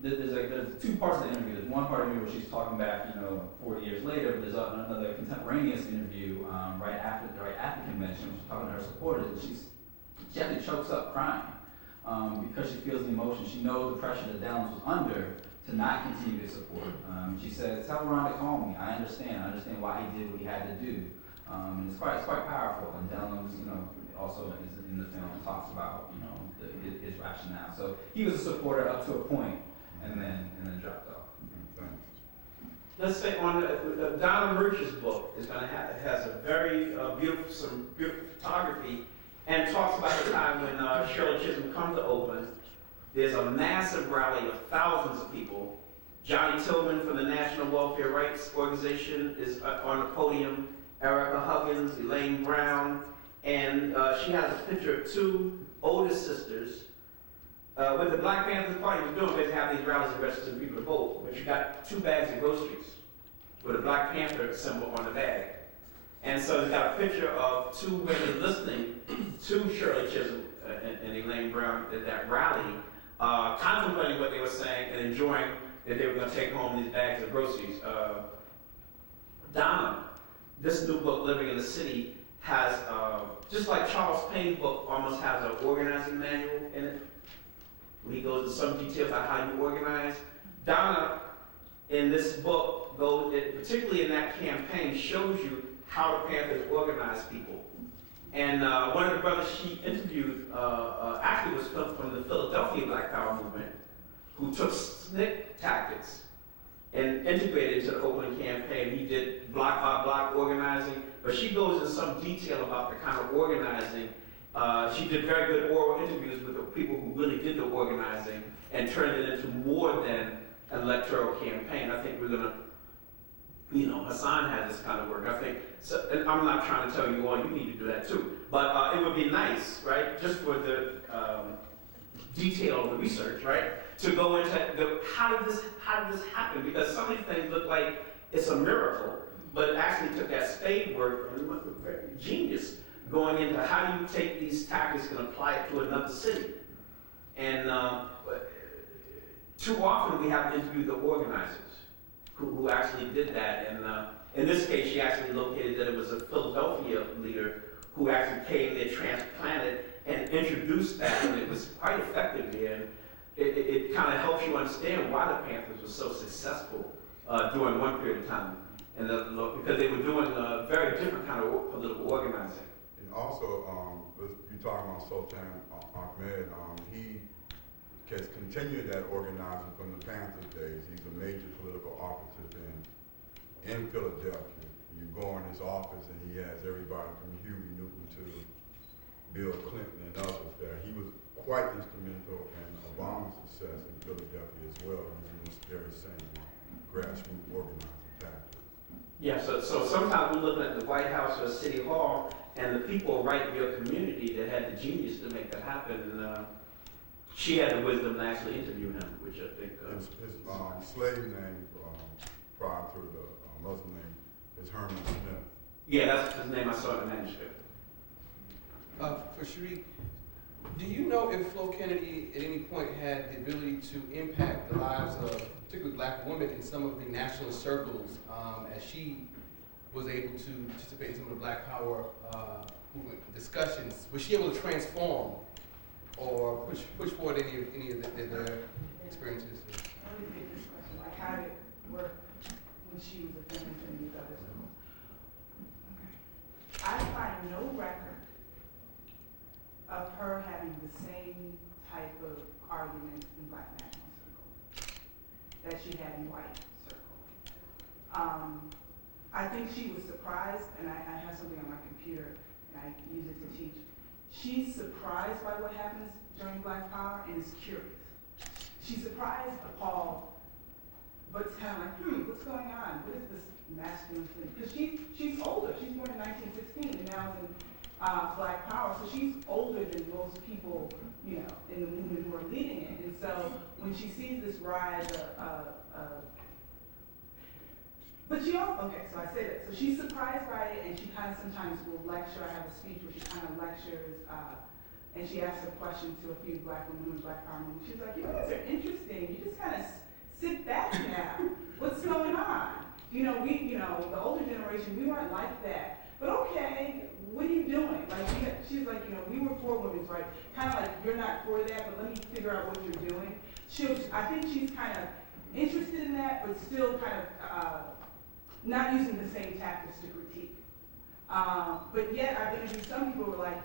There's two parts of the interview. There's one part of the interview where she's talking back, 40 years later, but there's another contemporaneous interview right after the convention, when she's talking to her supporters, and she actually chokes up crying because she feels the emotion. She knows the pressure that Dellins was under to not continue to support. She says, "Tell Ron to call me. I understand why he did what he had to do." And it's quite powerful. And Dellins, also is in the film and talks about, his rationale. So he was a supporter up to a point. And then dropped off. Let's say on Donna Murch's book is going to has a very beautiful photography, and talks about the time when Shirley Chisholm comes to Oakland. There's a massive rally of thousands of people. Johnny Tillman from the National Welfare Rights Organization is on the podium. Erica Huggins, Elaine Brown, and she has a picture of two older sisters. What the Black Panthers Party was doing was have these rallies to register people to vote, but you got 2 bags of groceries with a Black Panther symbol on the bag. And so it's got a picture of 2 women listening to Shirley Chisholm and Elaine Brown at that rally, contemplating what they were saying and enjoying that they were going to take home these bags of groceries. Donna, this new book, Living in the City, has, just like Charles Payne's book, almost has an organizing manual in it. He goes into some detail about how you organize. Donna, in this book, particularly in that campaign, shows you how the Panthers organize people And one of the brothers she interviewed actually was from the Philadelphia Black Power movement, who took SNCC tactics and integrated into the Oakland campaign. He did block by block organizing, but she goes in some detail about the kind of organizing. She did very good oral interviews with the people who really did the organizing and turned it into more than an electoral campaign. I think we're gonna, Hassan has this kind of work. I think, so, and I'm not trying to tell you all, you need to do that too. But it would be nice, right, just for the detail of the research, right, to go into how did this happen? Because some of these things look like it's a miracle, but it actually took that spade work and genius going into how do you take these tactics and apply it to another city. And too often we have to interview the organizers who actually did that. And in this case, she actually located that it was a Philadelphia leader who actually came there, transplanted, and introduced that, and it was quite effective there. And it kind of helps you understand why the Panthers were so successful during one period of time, and because they were doing a very different kind of political organizing. And also, you're talking about Sultan Ahmed. He has continued that organizing from the Panthers days. He's a major political operative in Philadelphia. You go in his office and he has everybody from Huey Newton to Bill Clinton and others there. He was quite instrumental in Obama's success in Philadelphia as well, using this very same grassroots organizing tactics. Yeah, so sometimes we're looking at the White House or City Hall, and the people right in your community that had the genius to make that happen. And she had the wisdom to actually interview him, which I think. His slave name prior to the Muslim name is Herman Smith. Yeah, that's his name. I saw in the manuscript. For Sharik, do you know if Flo Kennedy at any point had the ability to impact the lives of particularly black women in some of the nationalist circles as she was able to participate in some of the Black Power movement discussions? Was she able to transform or push forward any of their experiences? Let me take this question, like how did it work when she was a feminist in these other circles? Okay. I find no record of her having the same type of arguments in black national circles that she had in white circles. I think she was surprised, and I have something on my computer, and I use it to teach. She's surprised by what happens during Black Power and is curious. She's surprised, appalled, but it's kind of like, what's going on? What is this masculine thing? Because she's older. She's born in 1916 and now is in Black Power, so she's older than most people, in the movement who are leading it. And so when she sees this rise but she also, okay, so I say that. So she's surprised by it, and she kind of sometimes will lecture. I have a speech where she kind of lectures, and she asks a question to a few black women in Black Power movement. She's like, you guys are interesting. You just kind of sit back now. What's going on? The older generation, we weren't like that. But okay, what are you doing? Like, she's like, we were for women's rights. Kind of like, you're not for that, but let me figure out what you're doing. I think she's kind of interested in that, but still kind of, not using the same tactics to critique. But yet, I've interviewed some people who were like,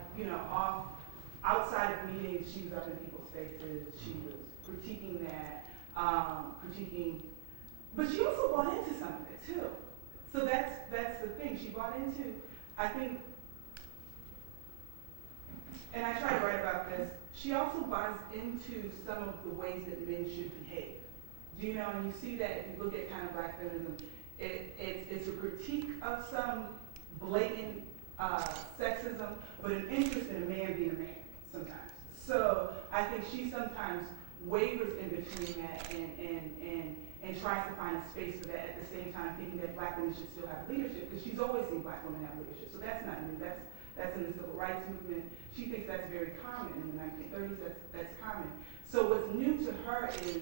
outside of meetings, she was up in people's faces, she was critiquing that, but she also bought into some of it too. So that's the thing, she bought into, I think, and I try to write about this, she also buys into some of the ways that men should behave. And you see that if you look at kind of black feminism, it's a critique of some blatant sexism, but an interest in a man being a man sometimes. So I think she sometimes wavers in between that and tries to find a space for that at the same time thinking that black women should still have leadership, because she's always seen black women have leadership. So that's not new. That's in the civil rights movement. She thinks that's very common in the 1930s. That's common. So what's new to her is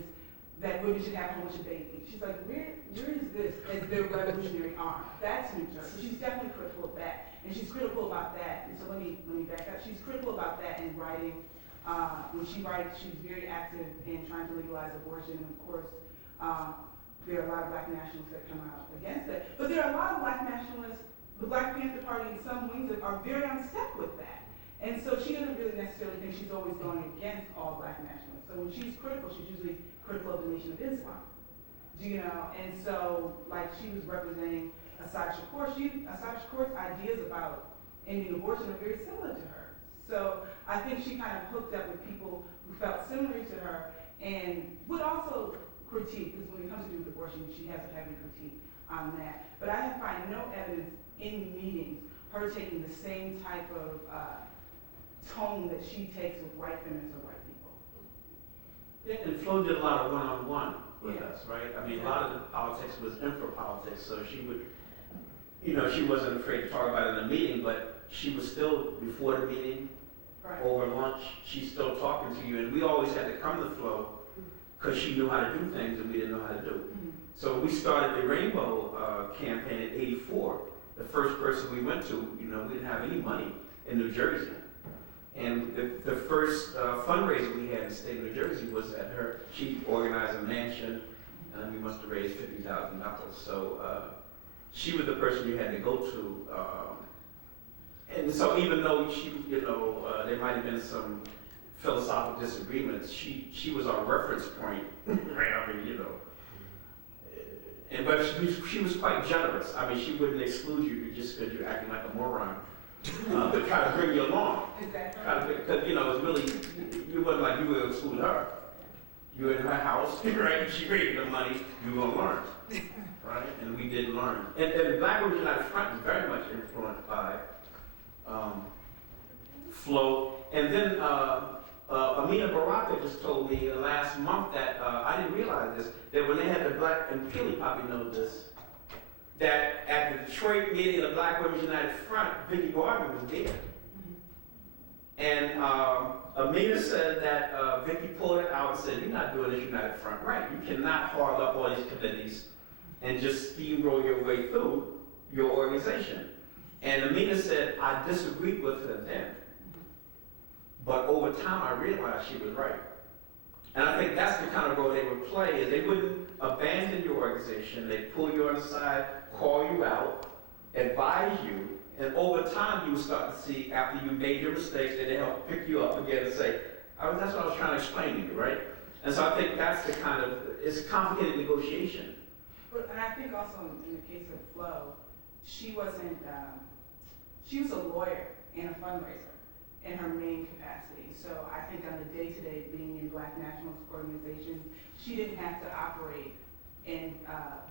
that women should have how much they eat. She's like, where is this as their revolutionary arm? That's new to her. So she's definitely critical of that. And she's critical about that. And so let me back up. She's critical about that in writing. When she writes, she's very active in trying to legalize abortion. And of course, there are a lot of black nationalists that come out against it. But there are a lot of black nationalists the Black Panther Party and some wings are very on step with that. And so she doesn't really necessarily think she's always going against all Black nationalists. So when she's critical, she's usually critical of the Nation of Islam. You know, and so like she was representing Assad Shakur. Assad Shakur's ideas about ending abortion are very similar to her. So I think she kind of hooked up with people who felt similar to her and would also critique, because when it comes to do with abortion, she has a heavy critique on that. But I have find no evidence in meetings her taking the same type of tone that she takes with white feminists or white people. Yeah, and Flo did a lot of one-on-one with Yeah. us, right? I mean, a lot of the politics was infra-politics, so she would, you know, she wasn't afraid to talk about it in a meeting, but she was still, before the meeting, Right. over lunch, she's still talking to you, and we always had to come to Flo, because she knew how to do things and we didn't know how to do. Mhm. So we started the Rainbow campaign in '84. The first person we went to, you know, we didn't have any money in New Jersey. And the first fundraiser we had in the state of New Jersey was at her, she organized a mansion, and we must have raised $50,000. So she was the person you had to go to. And so even though she, you know, there might have been some philosophical disagreements, she was our reference point, right? I mean, you know. But she was quite generous. I mean, she wouldn't exclude you just because you're acting like a moron, but try to bring you along. Exactly. Because, you know, it's really, you wasn't like you would exclude her. You were in her house, right? She raised the money, you were gonna learn, right? And we did learn. And the Black Women's United Front is very much influenced by Flo. And then Amina Baraka just told me last month that, I didn't realize this, that when they had the Black, and Peely probably knows this, that at the Detroit meeting of the Black Women's United Front, Vicki Garvin was there. And Amina said that Vicki pulled it out and said, "You're not doing this United Front right. You cannot hog up all these committees and just steamroll your way through your organization." And Amina said, "I disagreed with her then. But over time, I realized she was right." And I think that's the kind of role they would play, is they wouldn't abandon your organization. They'd pull you on the side, call you out, advise you, and over time you would start to see, after you made your mistakes, and they help pick you up again and say, that's what I was trying to explain to you, right? And so I think that's the kind of, it's a complicated negotiation. But, and I think also in the case of Flo, she wasn't, she was a lawyer and a fundraiser in her main capacity. So I think on the day-to-day being in Black nationalist organizations, she didn't have to operate and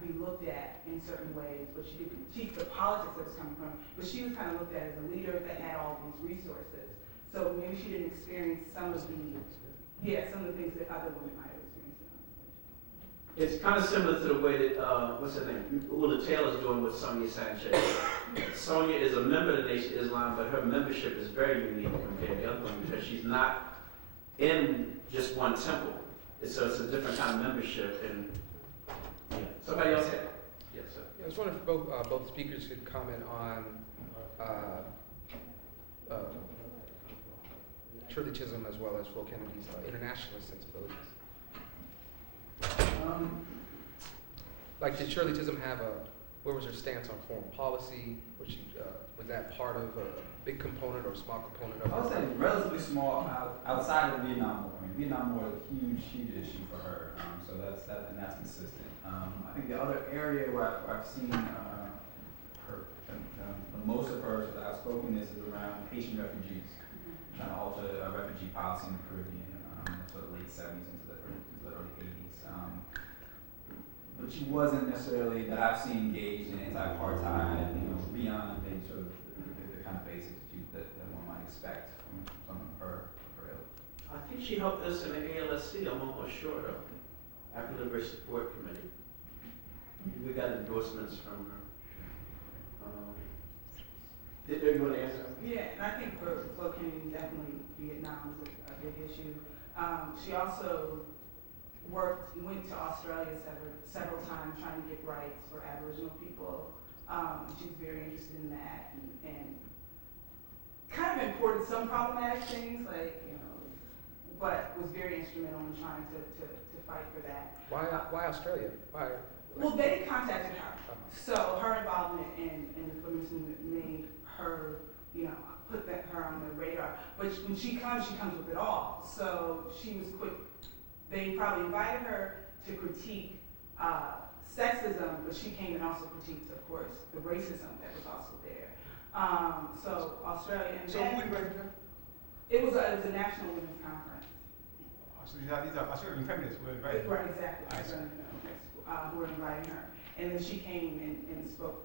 be looked at in certain ways, but she didn't teach the politics that was coming from, but she was kind of looked at as a leader that had all these resources. So maybe she didn't experience some of the things that other women might have experienced in organizations. It's kind of similar to the way that, what's her name, Ula Taylor's doing with Sonia Sanchez. Sonia is a member of the Nation of Islam, but her membership is very unique compared to the other one because she's not in just one temple. So it's a different kind of membership. And yeah. Somebody else had? Yes, sir. Yeah, I was wondering if both speakers could comment on Shirley Chisholm as well as Flo Kennedy's internationalist sensibilities. Like, did Shirley Chisholm have where was her stance on foreign policy? Was that part of a big component or a small component of I would her? say relatively small outside of the Vietnam War. I mean, Vietnam War was a huge issue for her, so that's consistent. I think the other area where I've seen her, the most of her sort of outspokenness is around Haitian refugees, trying to alter refugee policy in the Caribbean, sort of late 70s into the early 80s. But she wasn't necessarily, that I've seen, engaged in anti-apartheid, beyond maybe sort of the kind of basics that one might expect from her ilk. I think she helped us in the ALSC, I'm almost sure, though. African Liberation Support Committee. We got endorsements from her. Did you want to answer? Yeah, and I think for Flo Kennedy, definitely Vietnam was a big issue. She also went to Australia several times trying to get rights for Aboriginal people. She was very interested in that and kind of imported some problematic things, like, but was very instrumental in trying to fight for that. Why Australia? Why? Well, they contacted her. So her involvement in the feminist movement her on the radar. But when she comes with it all. So she was quick. They probably invited her to critique sexism, but she came and also critiqued, of course, the racism that was also there. So Australia, and So then who invited her? it was a national women's conference. So these are Australian feminists who invited her. Right, exactly. I see. Who were inviting her, and then she came and spoke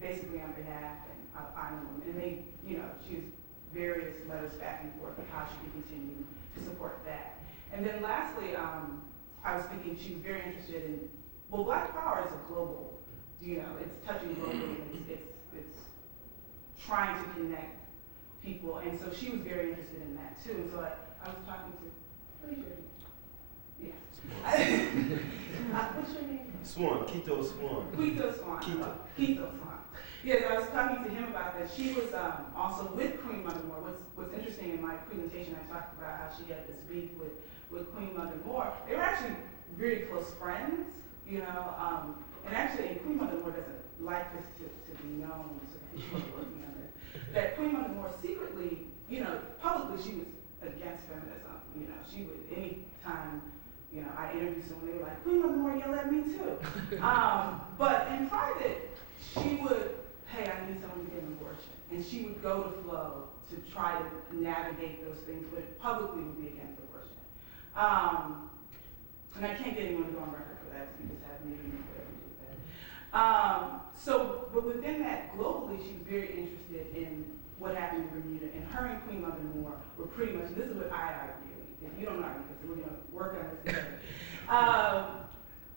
basically on behalf of Ireland, and they, she has various letters back and forth of how she can continue to support that. And then lastly, I was thinking she was very interested in, well, Black Power is a global, it's touching globally, and it's trying to connect people, and so she was very interested in that too. And so I was talking to, what is your name? Yeah. What's your name? Swan, Quito Swan. Quito Swan. Quito Swan. Yes, I was talking to him about that. She was also with Queen Mother Moore. What's interesting in my presentation, I talked about how she had this beef with Queen Mother Moore. They were actually very close friends, and actually Queen Mother Moore doesn't like this to be known, so people are working on this. That Queen Mother Moore secretly, publicly she was against feminism. She would, anytime, I interviewed someone, they were like, Queen Mother Moore yell at me too. But in private, she would, hey, I need someone to get an abortion. And she would go to Flo to try to navigate those things, but publicly would be against abortion. And I can't get anyone to go on record for that, so you just have meetings or whatever you do that. But within that, globally, she was very interested in what happened in Bermuda. And her and Queen Mother Moore were pretty much, this is what I argue, if you don't argue, because we're gonna work on this together.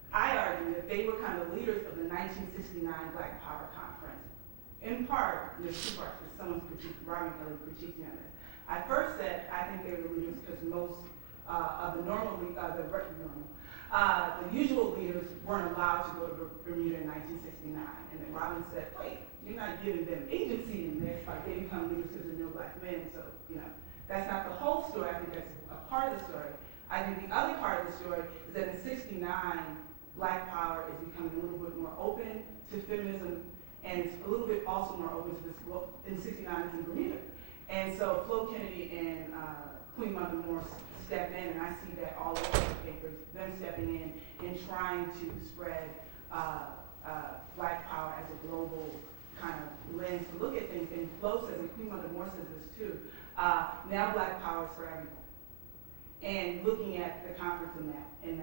I argue that they were kind of leaders of the 1969 Black Power Conference. In part, there's two parts, because someone's Robin Kelly critiqued me on this. I first said I think they were the leaders because most of the the usual leaders weren't allowed to go to Bermuda in 1969. And then Robin said, wait, you're not giving them agency in this, like they become leaders because there's no black men. So, that's not the whole story. I think that's a part of the story. I think the other part of the story is that in 69, Black Power is becoming a little bit more open to feminism, and it's a little bit also more open to this, in 69 it's in Bermuda. And so Flo Kennedy and Queen Mother Moore step in, and I see that all over the papers, them stepping in and trying to spread Black Power as a global kind of lens to look at things. And Flo says, and Queen Mother Moore says this too, now Black Power is for everyone. And looking at the conference in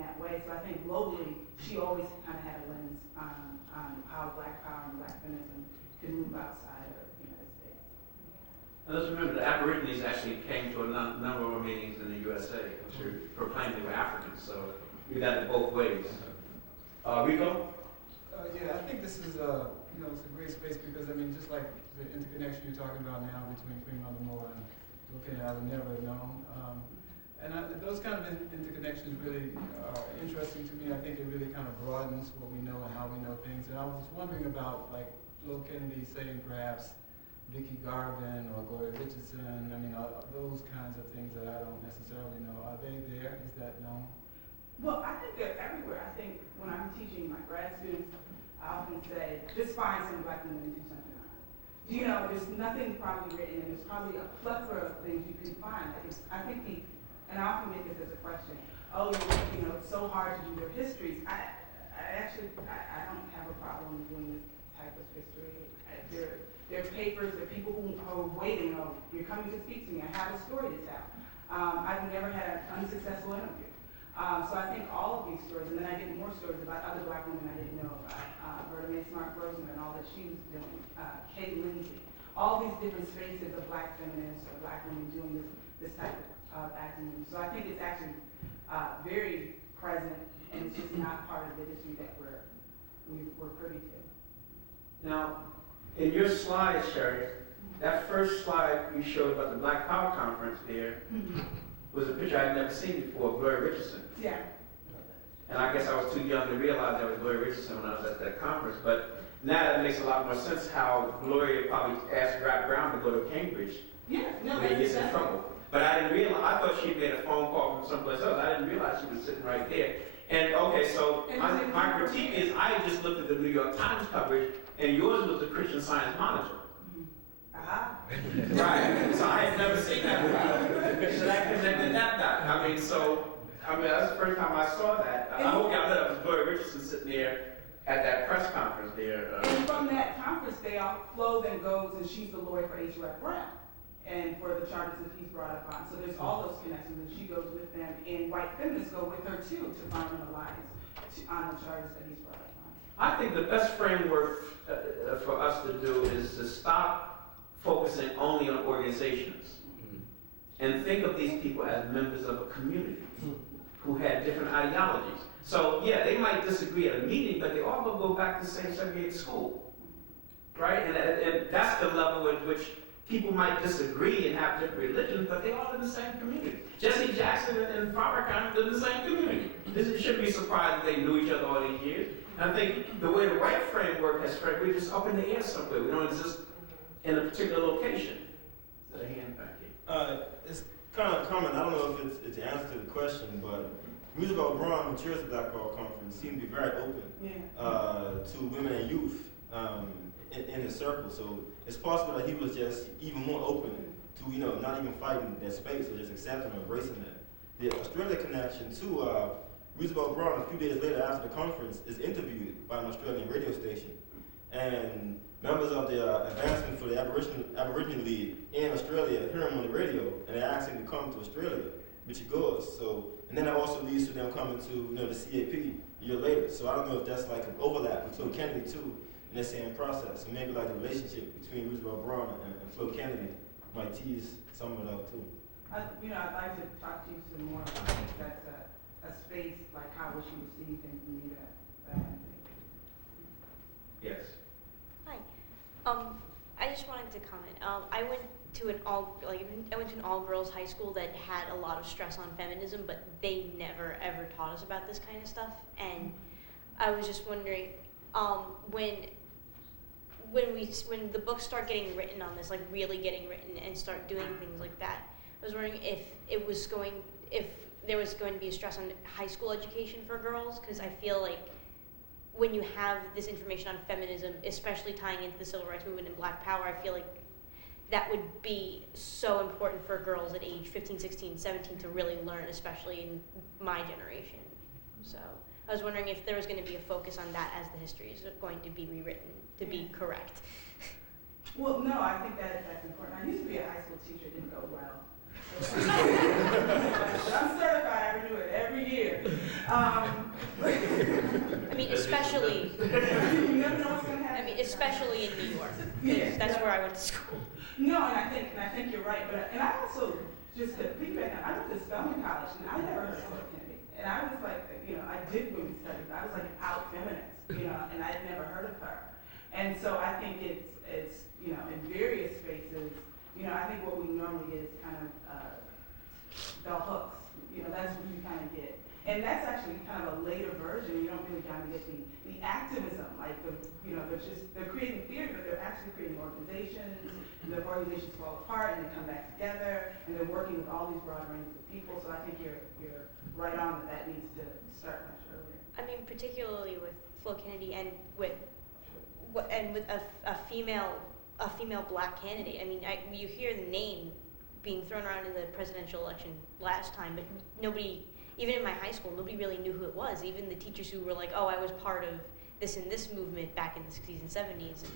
that way. So I think globally, she always kind of had a lens on how Black Power and Black feminism could move outside of the United States. Now let's remember the Aborigines actually came to a number of our meetings in the USA, which proclaimed they were Africans. So we got it both ways. Rico? Yeah, I think this is it's a great space because just like the interconnection you're talking about now between Queen Mother Moore and looking at I would never have known. Those kind of interconnections really are interesting to me. I think it really kind of broadens what we know and how we know things. And I was wondering about like Flo Kennedy saying perhaps Vicki Garvin or Gloria Richardson. Those kinds of things that I don't necessarily know. Are they there? Is that known? Well, I think they're everywhere. I think when I'm teaching my grad students, I often say, just find some black women and do something on it. There's nothing probably written, and there's probably a plethora of things you can find. And I often get this as a question. Oh, it's so hard to do their histories. I don't have a problem doing this type of history. There are papers, there are people who are waiting. Oh, you're coming to speak to me. I have a story to tell. I've never had an unsuccessful interview. So I think all of these stories, and then I get more stories about other black women I didn't know about. Berta Mae Smart Rosen and all that she was doing. Kate Lindsay. All these different spaces of black feminists or black women doing this type of activism. So I think it's actually very present, and it's just not part of the history that we're privy to. Now, in your slide, Sherry, that first slide you showed about the Black Power Conference there was a picture I'd never seen before, Gloria Richardson. Yeah. And I guess I was too young to realize that was Gloria Richardson when I was at that conference. But now that makes a lot more sense how Gloria probably asked Rap Brown to go to Cambridge when he gets in trouble. But I didn't realize, I thought she made a phone call from someplace else. I didn't realize she was sitting right there. And okay, so my critique is I just looked at the New York Times coverage, and yours was the Christian Science Monitor. Right, so I had never seen that before. So that connected that dot. I mean, that's the first time I saw that. I hope y'all know it was Gloria Richardson sitting there at that press conference there. And from that conference, Flo then goes and she's the lawyer for H.R.F. Brown and for the charges that he's brought up on. So there's all those connections, and she goes with them, and white feminists go with her too to find an alliance on the charges that he's brought up on. I think the best framework for us to do is to stop focusing only on organizations and think of these people as members of a community who had different ideologies. So yeah, they might disagree at a meeting, but they all go back to the same segregated school, right? And that's the level at which people might disagree and have different religions, but they all live in the same community. Jesse Jackson and Farrakhan live in the same community. This shouldn't be surprised that they knew each other all these years. And I think the way the right framework has framed, we're just up in the air somewhere. We don't exist in a particular location. So the hand back here. It's kind of common. I don't know if it's the answer to the question, but Roosevelt Braun, who chairs the Black Power Conference, seemed to be very open to women and youth in his circle. So it's possible that he was just even more open to, not even fighting that space or just accepting or embracing that. The Australia connection to Roosevelt Braun, a few days later after the conference, is interviewed by an Australian radio station. And members of the Advancement for the Aboriginal League in Australia hear him on the radio, and they ask him to come to Australia, which he goes. So, and then that also leads to them coming to the CAP a year later. So I don't know if that's like an overlap with Flo Kennedy too in the same process. So maybe like the relationship between Roosevelt Braun and Flo Kennedy might tease some of it out too. I'd like to talk to you some more about it. That's a space, like how was she received in Bermuda, that kind of thing. Yes. Hi. I just wanted to comment. I went to an all-girls high school that had a lot of stress on feminism, but they never ever taught us about this kind of stuff. And I was just wondering, when the books start getting written on this, like really getting written and start doing things like that, I was wondering if there was going to be a stress on high school education for girls, because I feel like when you have this information on feminism, especially tying into the civil rights movement and Black Power, I feel like that would be so important for girls at age 15, 16, 17 to really learn, especially in my generation. So I was wondering if there was going to be a focus on that as the history is going to be rewritten to be correct. Well, no, I think that's important. I used to be a high school teacher, it didn't go well. But I'm certified, I renew it every year. I mean, especially. You never know what's going to happen. I mean, especially in New York. Yeah. That's where I went to school. No, and I think you're right. And I also, just to piggyback, I went to Spelman College, and I never heard of Flo Kennedy. And I was like, I did women's studies, but I was like an out feminist, and I'd never heard of her. And so I think it's in various spaces, I think what we normally get is kind of bell hooks. That's what you kind of get. And that's actually kind of a later version. You don't really kind of get the activism, like they're creating theory, but they're actually creating organizations. The organizations fall apart and they come back together, and they're working with all these broad ranges of people. So I think you're right on that needs to start much earlier. I mean, particularly with Flo Kennedy and with a female Black candidate. I mean, you hear the name being thrown around in the presidential election last time, but nobody, even in my high school, nobody really knew who it was. Even the teachers who were like, "Oh, I was part of this and this movement back in the 60s and 70s," and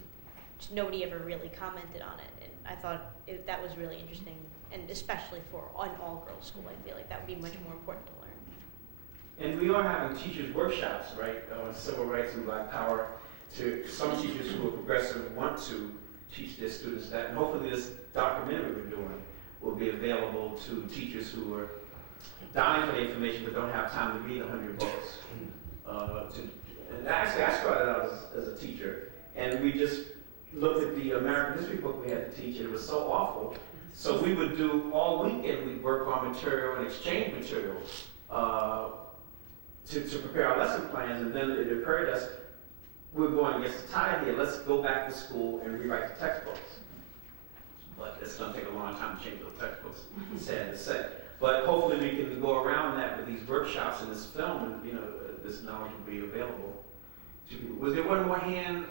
just nobody ever really commented on it. And I thought that was really interesting, and especially for an all-girls school, I feel like that would be much more important to learn. And we are having teachers' workshops, right, on civil rights and Black Power. To some teachers who are progressive want to teach their students that, and hopefully this documentary we're doing will be available to teachers who are dying for the information but don't have time to read 100 books. And actually, I started out as a teacher, and we just looked at the American history book we had to teach, and it was so awful. So we would do all weekend, we'd work on material and exchange material to prepare our lesson plans, and then it occurred to us, we're going against the tide here, let's go back to school and rewrite the textbooks. But it's going to take a long time to change those textbooks, sad to say. But hopefully we can go around that with these workshops and this film, and this knowledge will be available to people. Was there one more hand?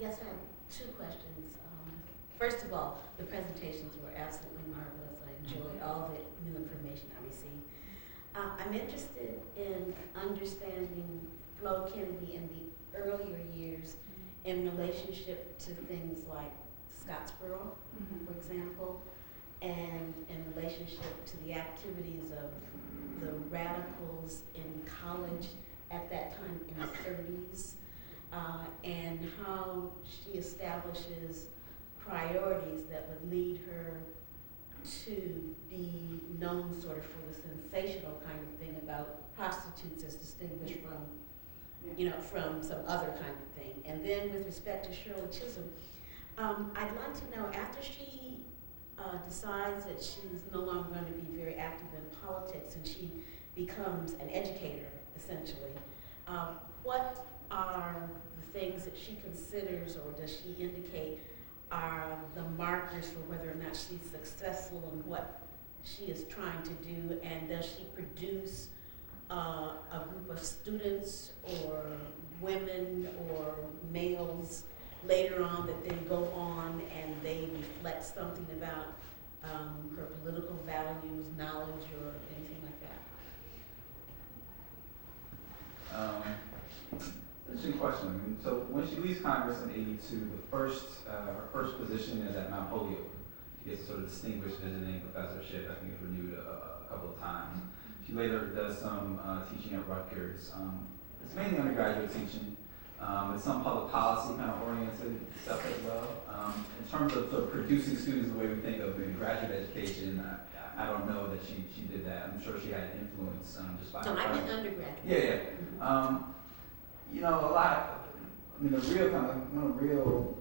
Yes, I have two questions. First of all, the presentations were absolutely marvelous. I enjoyed all the new information I received. I'm interested in understanding Flo Kennedy in the earlier years in relationship to things like Scottsboro, for example, and in relationship to the activities of the radicals in college at that time in the 30s, and how she establishes priorities that would lead her to be known sort of for the sensational kind of thing about prostitutes as distinguished from, you know, from some other kind of thing. And then with respect to Shirley Chisholm, I'd like to know, after she decides that she's no longer going to be very active in politics and she becomes an educator, essentially, what are the things that she considers, or does she indicate are the markers for whether or not she's successful in what she is trying to do, and does she produce a group of students or women or males later on that then go on and they reflect something about her political values, knowledge, or anything like that? Interesting question. I mean, so when she leaves Congress in '82, her first position is at Mount Holyoke. She gets a sort of distinguished visiting professorship. I think it's renewed a couple of times. She later does some teaching at Rutgers. It's mainly undergraduate teaching. It's some public policy kind of oriented stuff as well. In terms of sort of producing students the way we think of in graduate education, I don't know that she did that. I'm sure she had influence just by. No, I meant undergraduate. Yeah, yeah. You know, a lot. I mean, the real kind of one of the real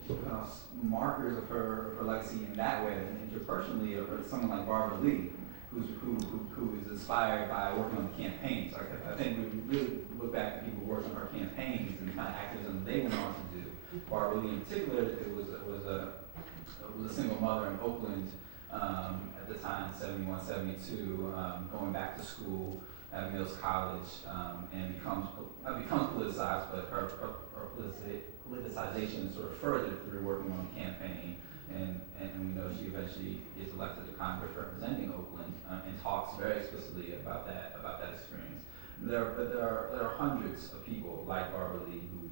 markers of her legacy in that way, and interpersonally, are someone like Barbara Lee, who is inspired by working on the campaigns. Like, I think we really look back at people working on her campaigns and the kind of activism they went on to do. Barbara Lee, in particular, it was a single mother in Oakland at the time, 71, 72, going back to school at Mills College, and becomes politicized, but her politicization is sort of furthered through working on the campaign, and we know she eventually is elected to Congress representing Oakland, and talks very explicitly about that experience. There are hundreds of people like Barbara Lee who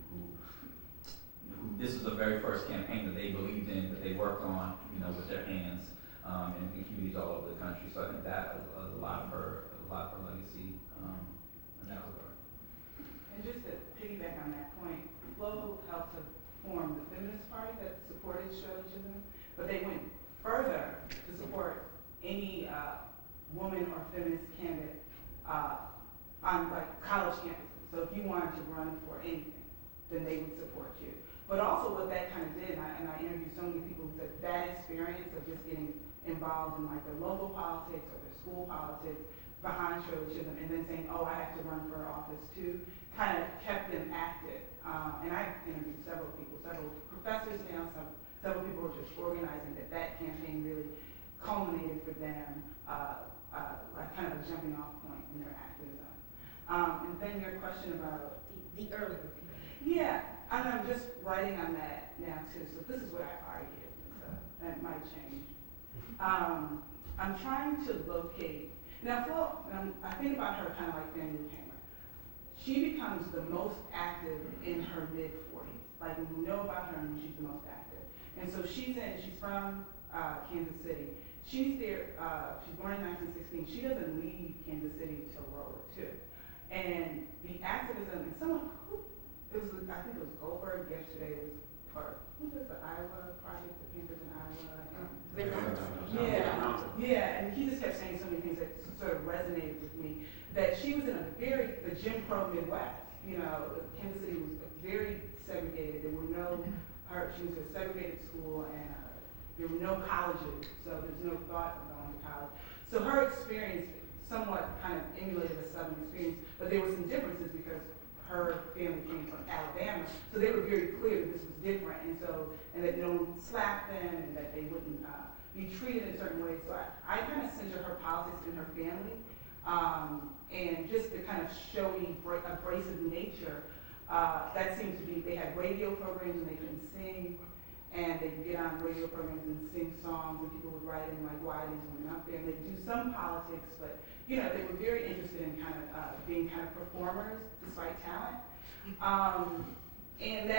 this was the very first campaign that they believed in, that they worked on, you know, with their hands, in communities all over the country. So I think that is a lot of her legacy in that regard. And just to piggyback on that point, Flo helped to form the feminist party that supported Shirley Chisholm, but they went further to support any woman or feminist candidate on like college campuses. So if you wanted to run for anything, then they would support you. But also what that kind of did, and I interviewed so many people who said that experience of just getting involved in like their local politics or their school politics behind Shirley Chisholm, and then saying, oh, I have to run for office too, kind of kept them active. And I interviewed several people, several professors now, several people who were just organizing that campaign really culminated for them, like kind of a jumping off point in their activism. And then your question about The earlier period. yeah, I'm just writing on that now too, so this is what I argue, so that might change. I'm trying to locate, now Flo, I think about her kind of like Fannie Lou Hamer. She becomes the most active in her mid-40s. Like when you know about her, and she's the most active. And so she's from Kansas City. She's there, she's born in 1916. She doesn't leave Kansas City until World War II. And the activism, and someone, I think it was Goldberg yesterday, who does the Iowa project, the Panthers in Iowa? Yeah, and he just kept saying so many things that sort of resonated with me. That she was in the Jim Crow Midwest. You know, Kansas City was very segregated. There were she was in a segregated school, and there were no colleges, so there's no thought of going to college. So her experience somewhat kind of emulated a Southern experience, but there were some differences because her family came from Alabama, so they were very clear that this was different, and that no one would slap them, and that they wouldn't be treated in certain ways. So I kind of center her politics in her family, and just the kind of showy, abrasive nature. That seemed to be, they had radio programs and they couldn't sing, and they would get on radio programs and sing songs, and people would write in like, why are these women out there? And they'd do some politics, but you know, they were very interested in kind of being kind of performers despite talent. And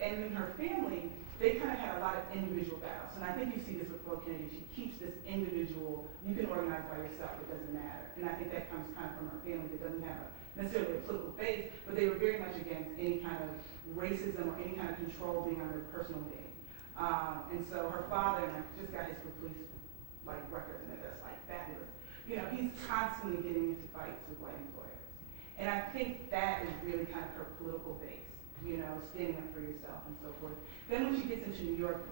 in her family, they kind of had a lot of individual battles. And I think you see this with Flo Kennedy. She keeps this individual, you can organize by yourself, it doesn't matter. And I think that comes kind of from her family that doesn't have necessarily a political base, but they were very much against any kind of racism or any kind of control being on their personal being. And so her father, and I just got his police like record, and that's like fabulous. You know, he's constantly getting into fights with white employers. And I think that is really kind of her political base, you know, standing up for yourself and so forth. Then when she gets into New York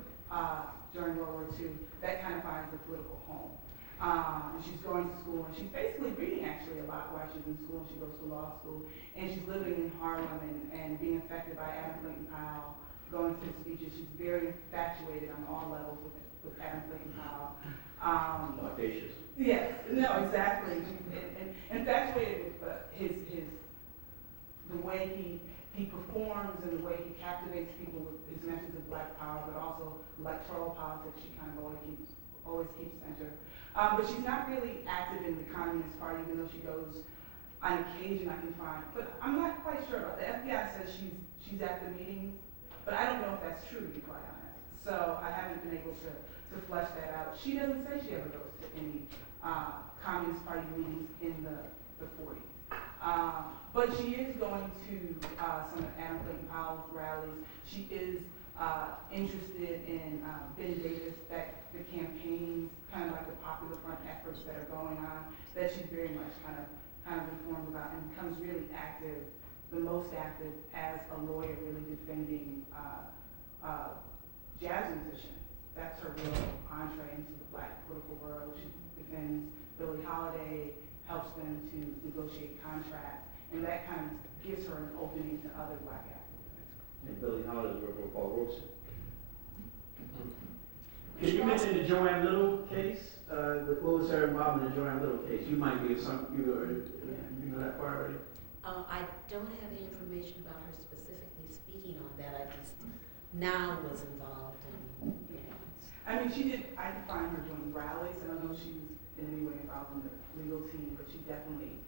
during World War II, that kind of finds the political home. And she's going to school, and she's basically reading actually a lot while she's in school, and she goes to law school, and she's living in Harlem and being affected by Adam Clayton Powell, going to his speeches. She's very infatuated on all levels with Adam Clayton Powell. Audacious. Yes, no, exactly. And infatuated with the way he performs and the way he captivates people with his message of black power, but also electoral politics. She kind of always keeps center. But she's not really active in the Communist Party, even though she goes on occasion, I can find. But I'm not quite sure about that. The FBI says she's at the meetings, but I don't know if that's true, to be quite honest. So I haven't been able to flesh that out. She doesn't say she ever goes to any Communist Party meetings in the 40s. But she is going to some of Adam Clayton Powell's rallies. She is interested in Ben Davis, the campaigns, kind of like the Popular Front efforts that are going on, that she's very much kind of informed about, and becomes really active, the most active as a lawyer, really defending jazz musicians. That's her real entree into the black political world. She defends Billie Holiday, helps them to negotiate contracts, and that kind of gives her an opening to other black activists. And Billie Holiday's working with Paul Robeson. Can you mention the Joanne Little case? What was her involvement in the Joanne Little case? You might be you know that part already? I don't have any information about her specifically speaking on that. I just now was involved in, you know. I mean, I could find her doing rallies. I don't know if she was in any way involved in the legal team, but she definitely,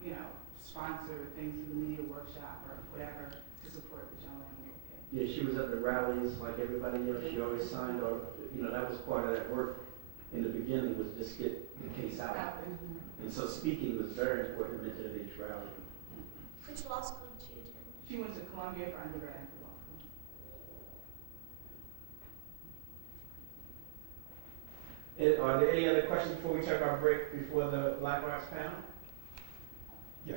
you know, sponsored things through the media workshop or whatever to support the Joanne Little case. Yeah, she was at the rallies like everybody else. She always signed, or you know, that was part of that work in the beginning, was just get the case out. And so speaking was very important at each rally. Which law school did she attend? She went to Columbia for undergrad and for law school. Are there any other questions before we take our break before the Black Arts panel? Yeah,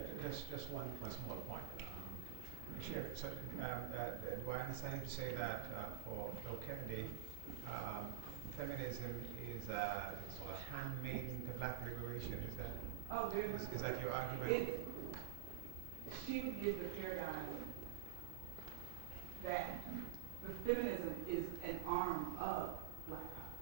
just one small point. Chair, so do I understand you to say that for Flo Kennedy, feminism is sort of handmaiden to black liberation? Is that? Oh, very much. Is that your argument? She would give the paradigm that the feminism is an arm of black power.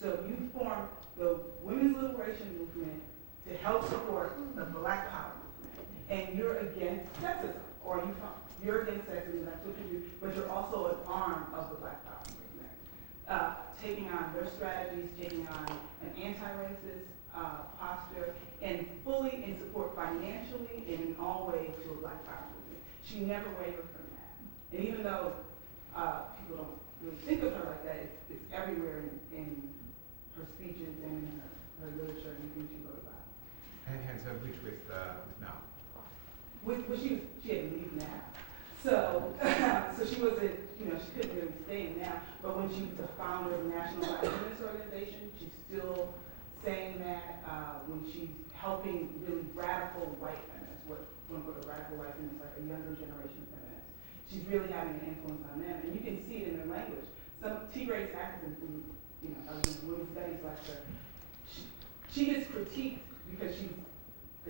So you form the women's liberation movement to help support the black power movement, and you're against sexism, or you're against sexism, that's what you do, but you're also an arm of the black power movement. Taking on their strategies, taking on an anti-racist posture, and fully in support financially and in all ways to a black power movement. She never wavered from that. And even though people don't really think of her like that, it's everywhere in her speeches and in her literature and things she wrote about. And hence her reach with now. She had to leave now. So she wasn't, you know, she couldn't really stay in now. But when she was the founder of the National Black Feminist Organization, she's still saying that. When she's helping really radical white feminists, what a radical white feminist, like a younger generation of feminists, she's really having an influence on them. And you can see it in their language. Some T-Grace Atkinson, who, you know, I was in a women's studies lecture, she gets critiqued because she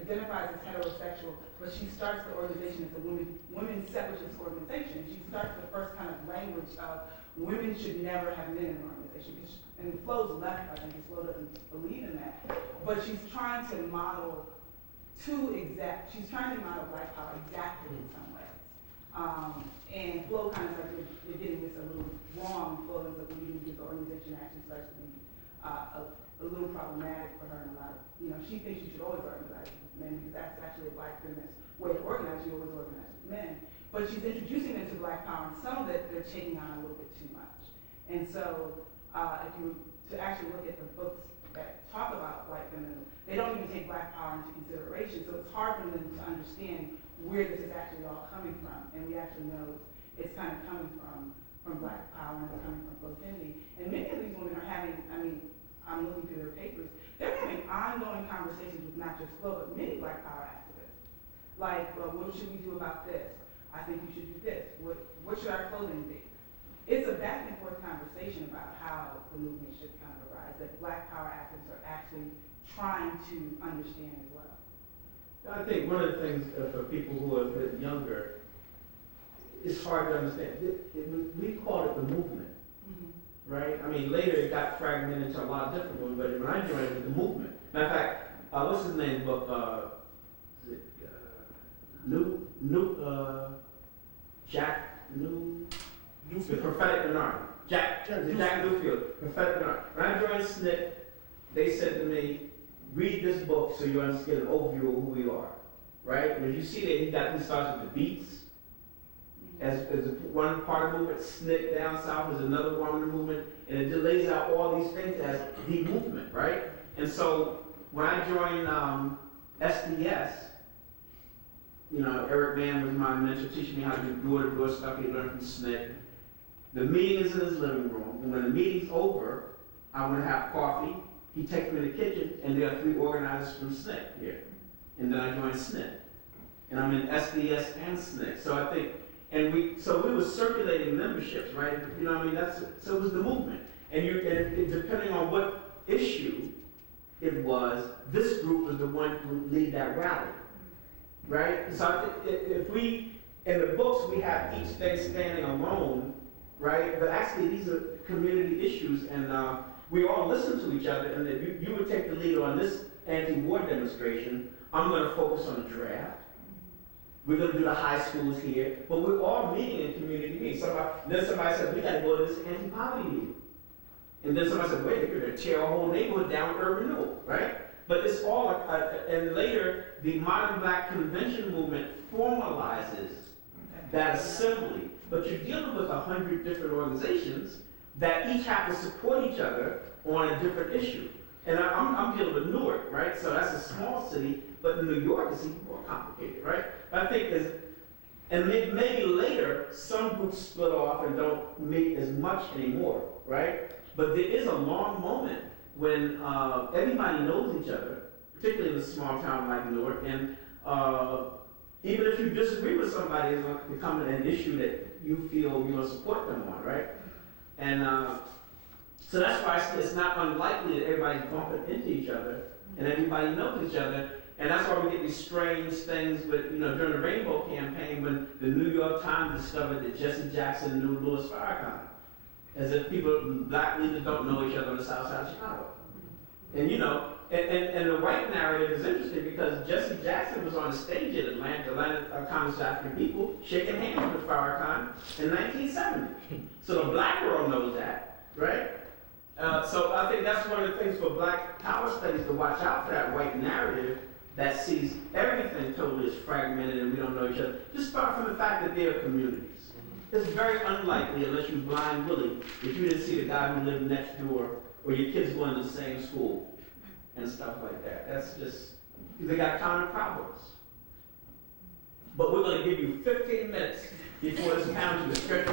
identifies as heterosexual, but she starts the organization as a women's separatist organization. And she starts the first kind of language of women should never have men in an organization. And Flo's left, I think, Flo doesn't believe in that. But she's trying to model black power exactly in some ways. And Flo kind of like, you're getting this a little wrong. a little problematic for her in a lot of, she thinks you should always organize with men because that's actually a black feminist way of organizing. You always organize with men. But she's introducing them to black power, and some of it they're taking on a little bit too much. And so, if you to actually look at the books that talk about white feminism, they don't even take black power into consideration. So it's hard for them to understand where this is actually all coming from. And we actually know it's kind of coming from black power and it's coming from Flo Kennedy. And many of these women are having, I'm looking through their papers, they're having ongoing conversations with not just Flo, but many black power activists. Like, well, what should we do about this? I think you should do this. What should our clothing be? It's a back and forth conversation about how the movement should kind of arise, that black power activists are actually trying to understand as well. I think one of the things for people who are a bit younger, it's hard to understand. We call it the movement, right? I mean, later it got fragmented into a lot of different movements, but when I joined it was the movement. Matter of fact, what's his name book? The Prophetic Minority. Jack Newfield, Prophetic Minority. When I joined SNCC, they said to me, read this book so you understand an overview of who we are, right? And as you see there, he starts with the beats as one part of the movement. SNCC down south is another one of the movement, and it just lays out all these things as the movement, right? And so when I joined SDS, Eric Mann was my mentor, teaching me how to do door-to-door stuff he learned from SNCC. The meeting is in his living room, and when the meeting's over, I want to have coffee. He takes me to the kitchen, and there are 3 organizers from SNCC here. And then I joined SNCC. And I'm in SDS and SNCC. So I think, we were circulating memberships, right? So it was the movement. And depending on what issue it was, this group was the one who would lead that rally, right? So I think if we, in the books, we have each thing standing alone, right? But actually, these are community issues, and we all listen to each other, and you would take the lead on this anti-war demonstration. I'm going to focus on the draft. We're going to do the high schools here, but we're all meeting in community meetings. Then somebody said, we got to go to this anti-poverty meeting. And then somebody said, wait, you're going to tear a whole neighborhood down with urban renewal, right? But it's all, and later, the Modern Black Convention movement formalizes that assembly. But you're dealing with 100 different organizations that each have to support each other on a different issue. And I'm dealing with Newark, right? So that's a small city, but New York is even more complicated, right? But I think maybe later, some groups split off and don't meet as much anymore, right? But there is a long moment when everybody knows each other, particularly in a small town like Newark, and even if you disagree with somebody, it's going to become an issue that you feel you will support them on, right? And so that's why it's not unlikely that everybody's bumping into each other and everybody knows each other. And that's why we get these strange things with, during the Rainbow Campaign when the New York Times discovered that Jesse Jackson knew Louis Farrakhan. As if black leaders don't know each other on the south side of Chicago. And and the white narrative is interesting because Jesse Jackson was on the stage at Atlanta Congress of African People, shaking hands with Farrakhan in 1970. So the black world knows that, right? So I think that's one of the things for black power studies to watch out for, that white narrative that sees everything totally as fragmented and we don't know each other. Just start from the fact that they are communities. It's very unlikely, unless you blind Willie, if you didn't see the guy who lived next door or your kids going to the same school and stuff like that. That's just, because they got common problems. But we're going to give you 15 minutes before this panel to stretch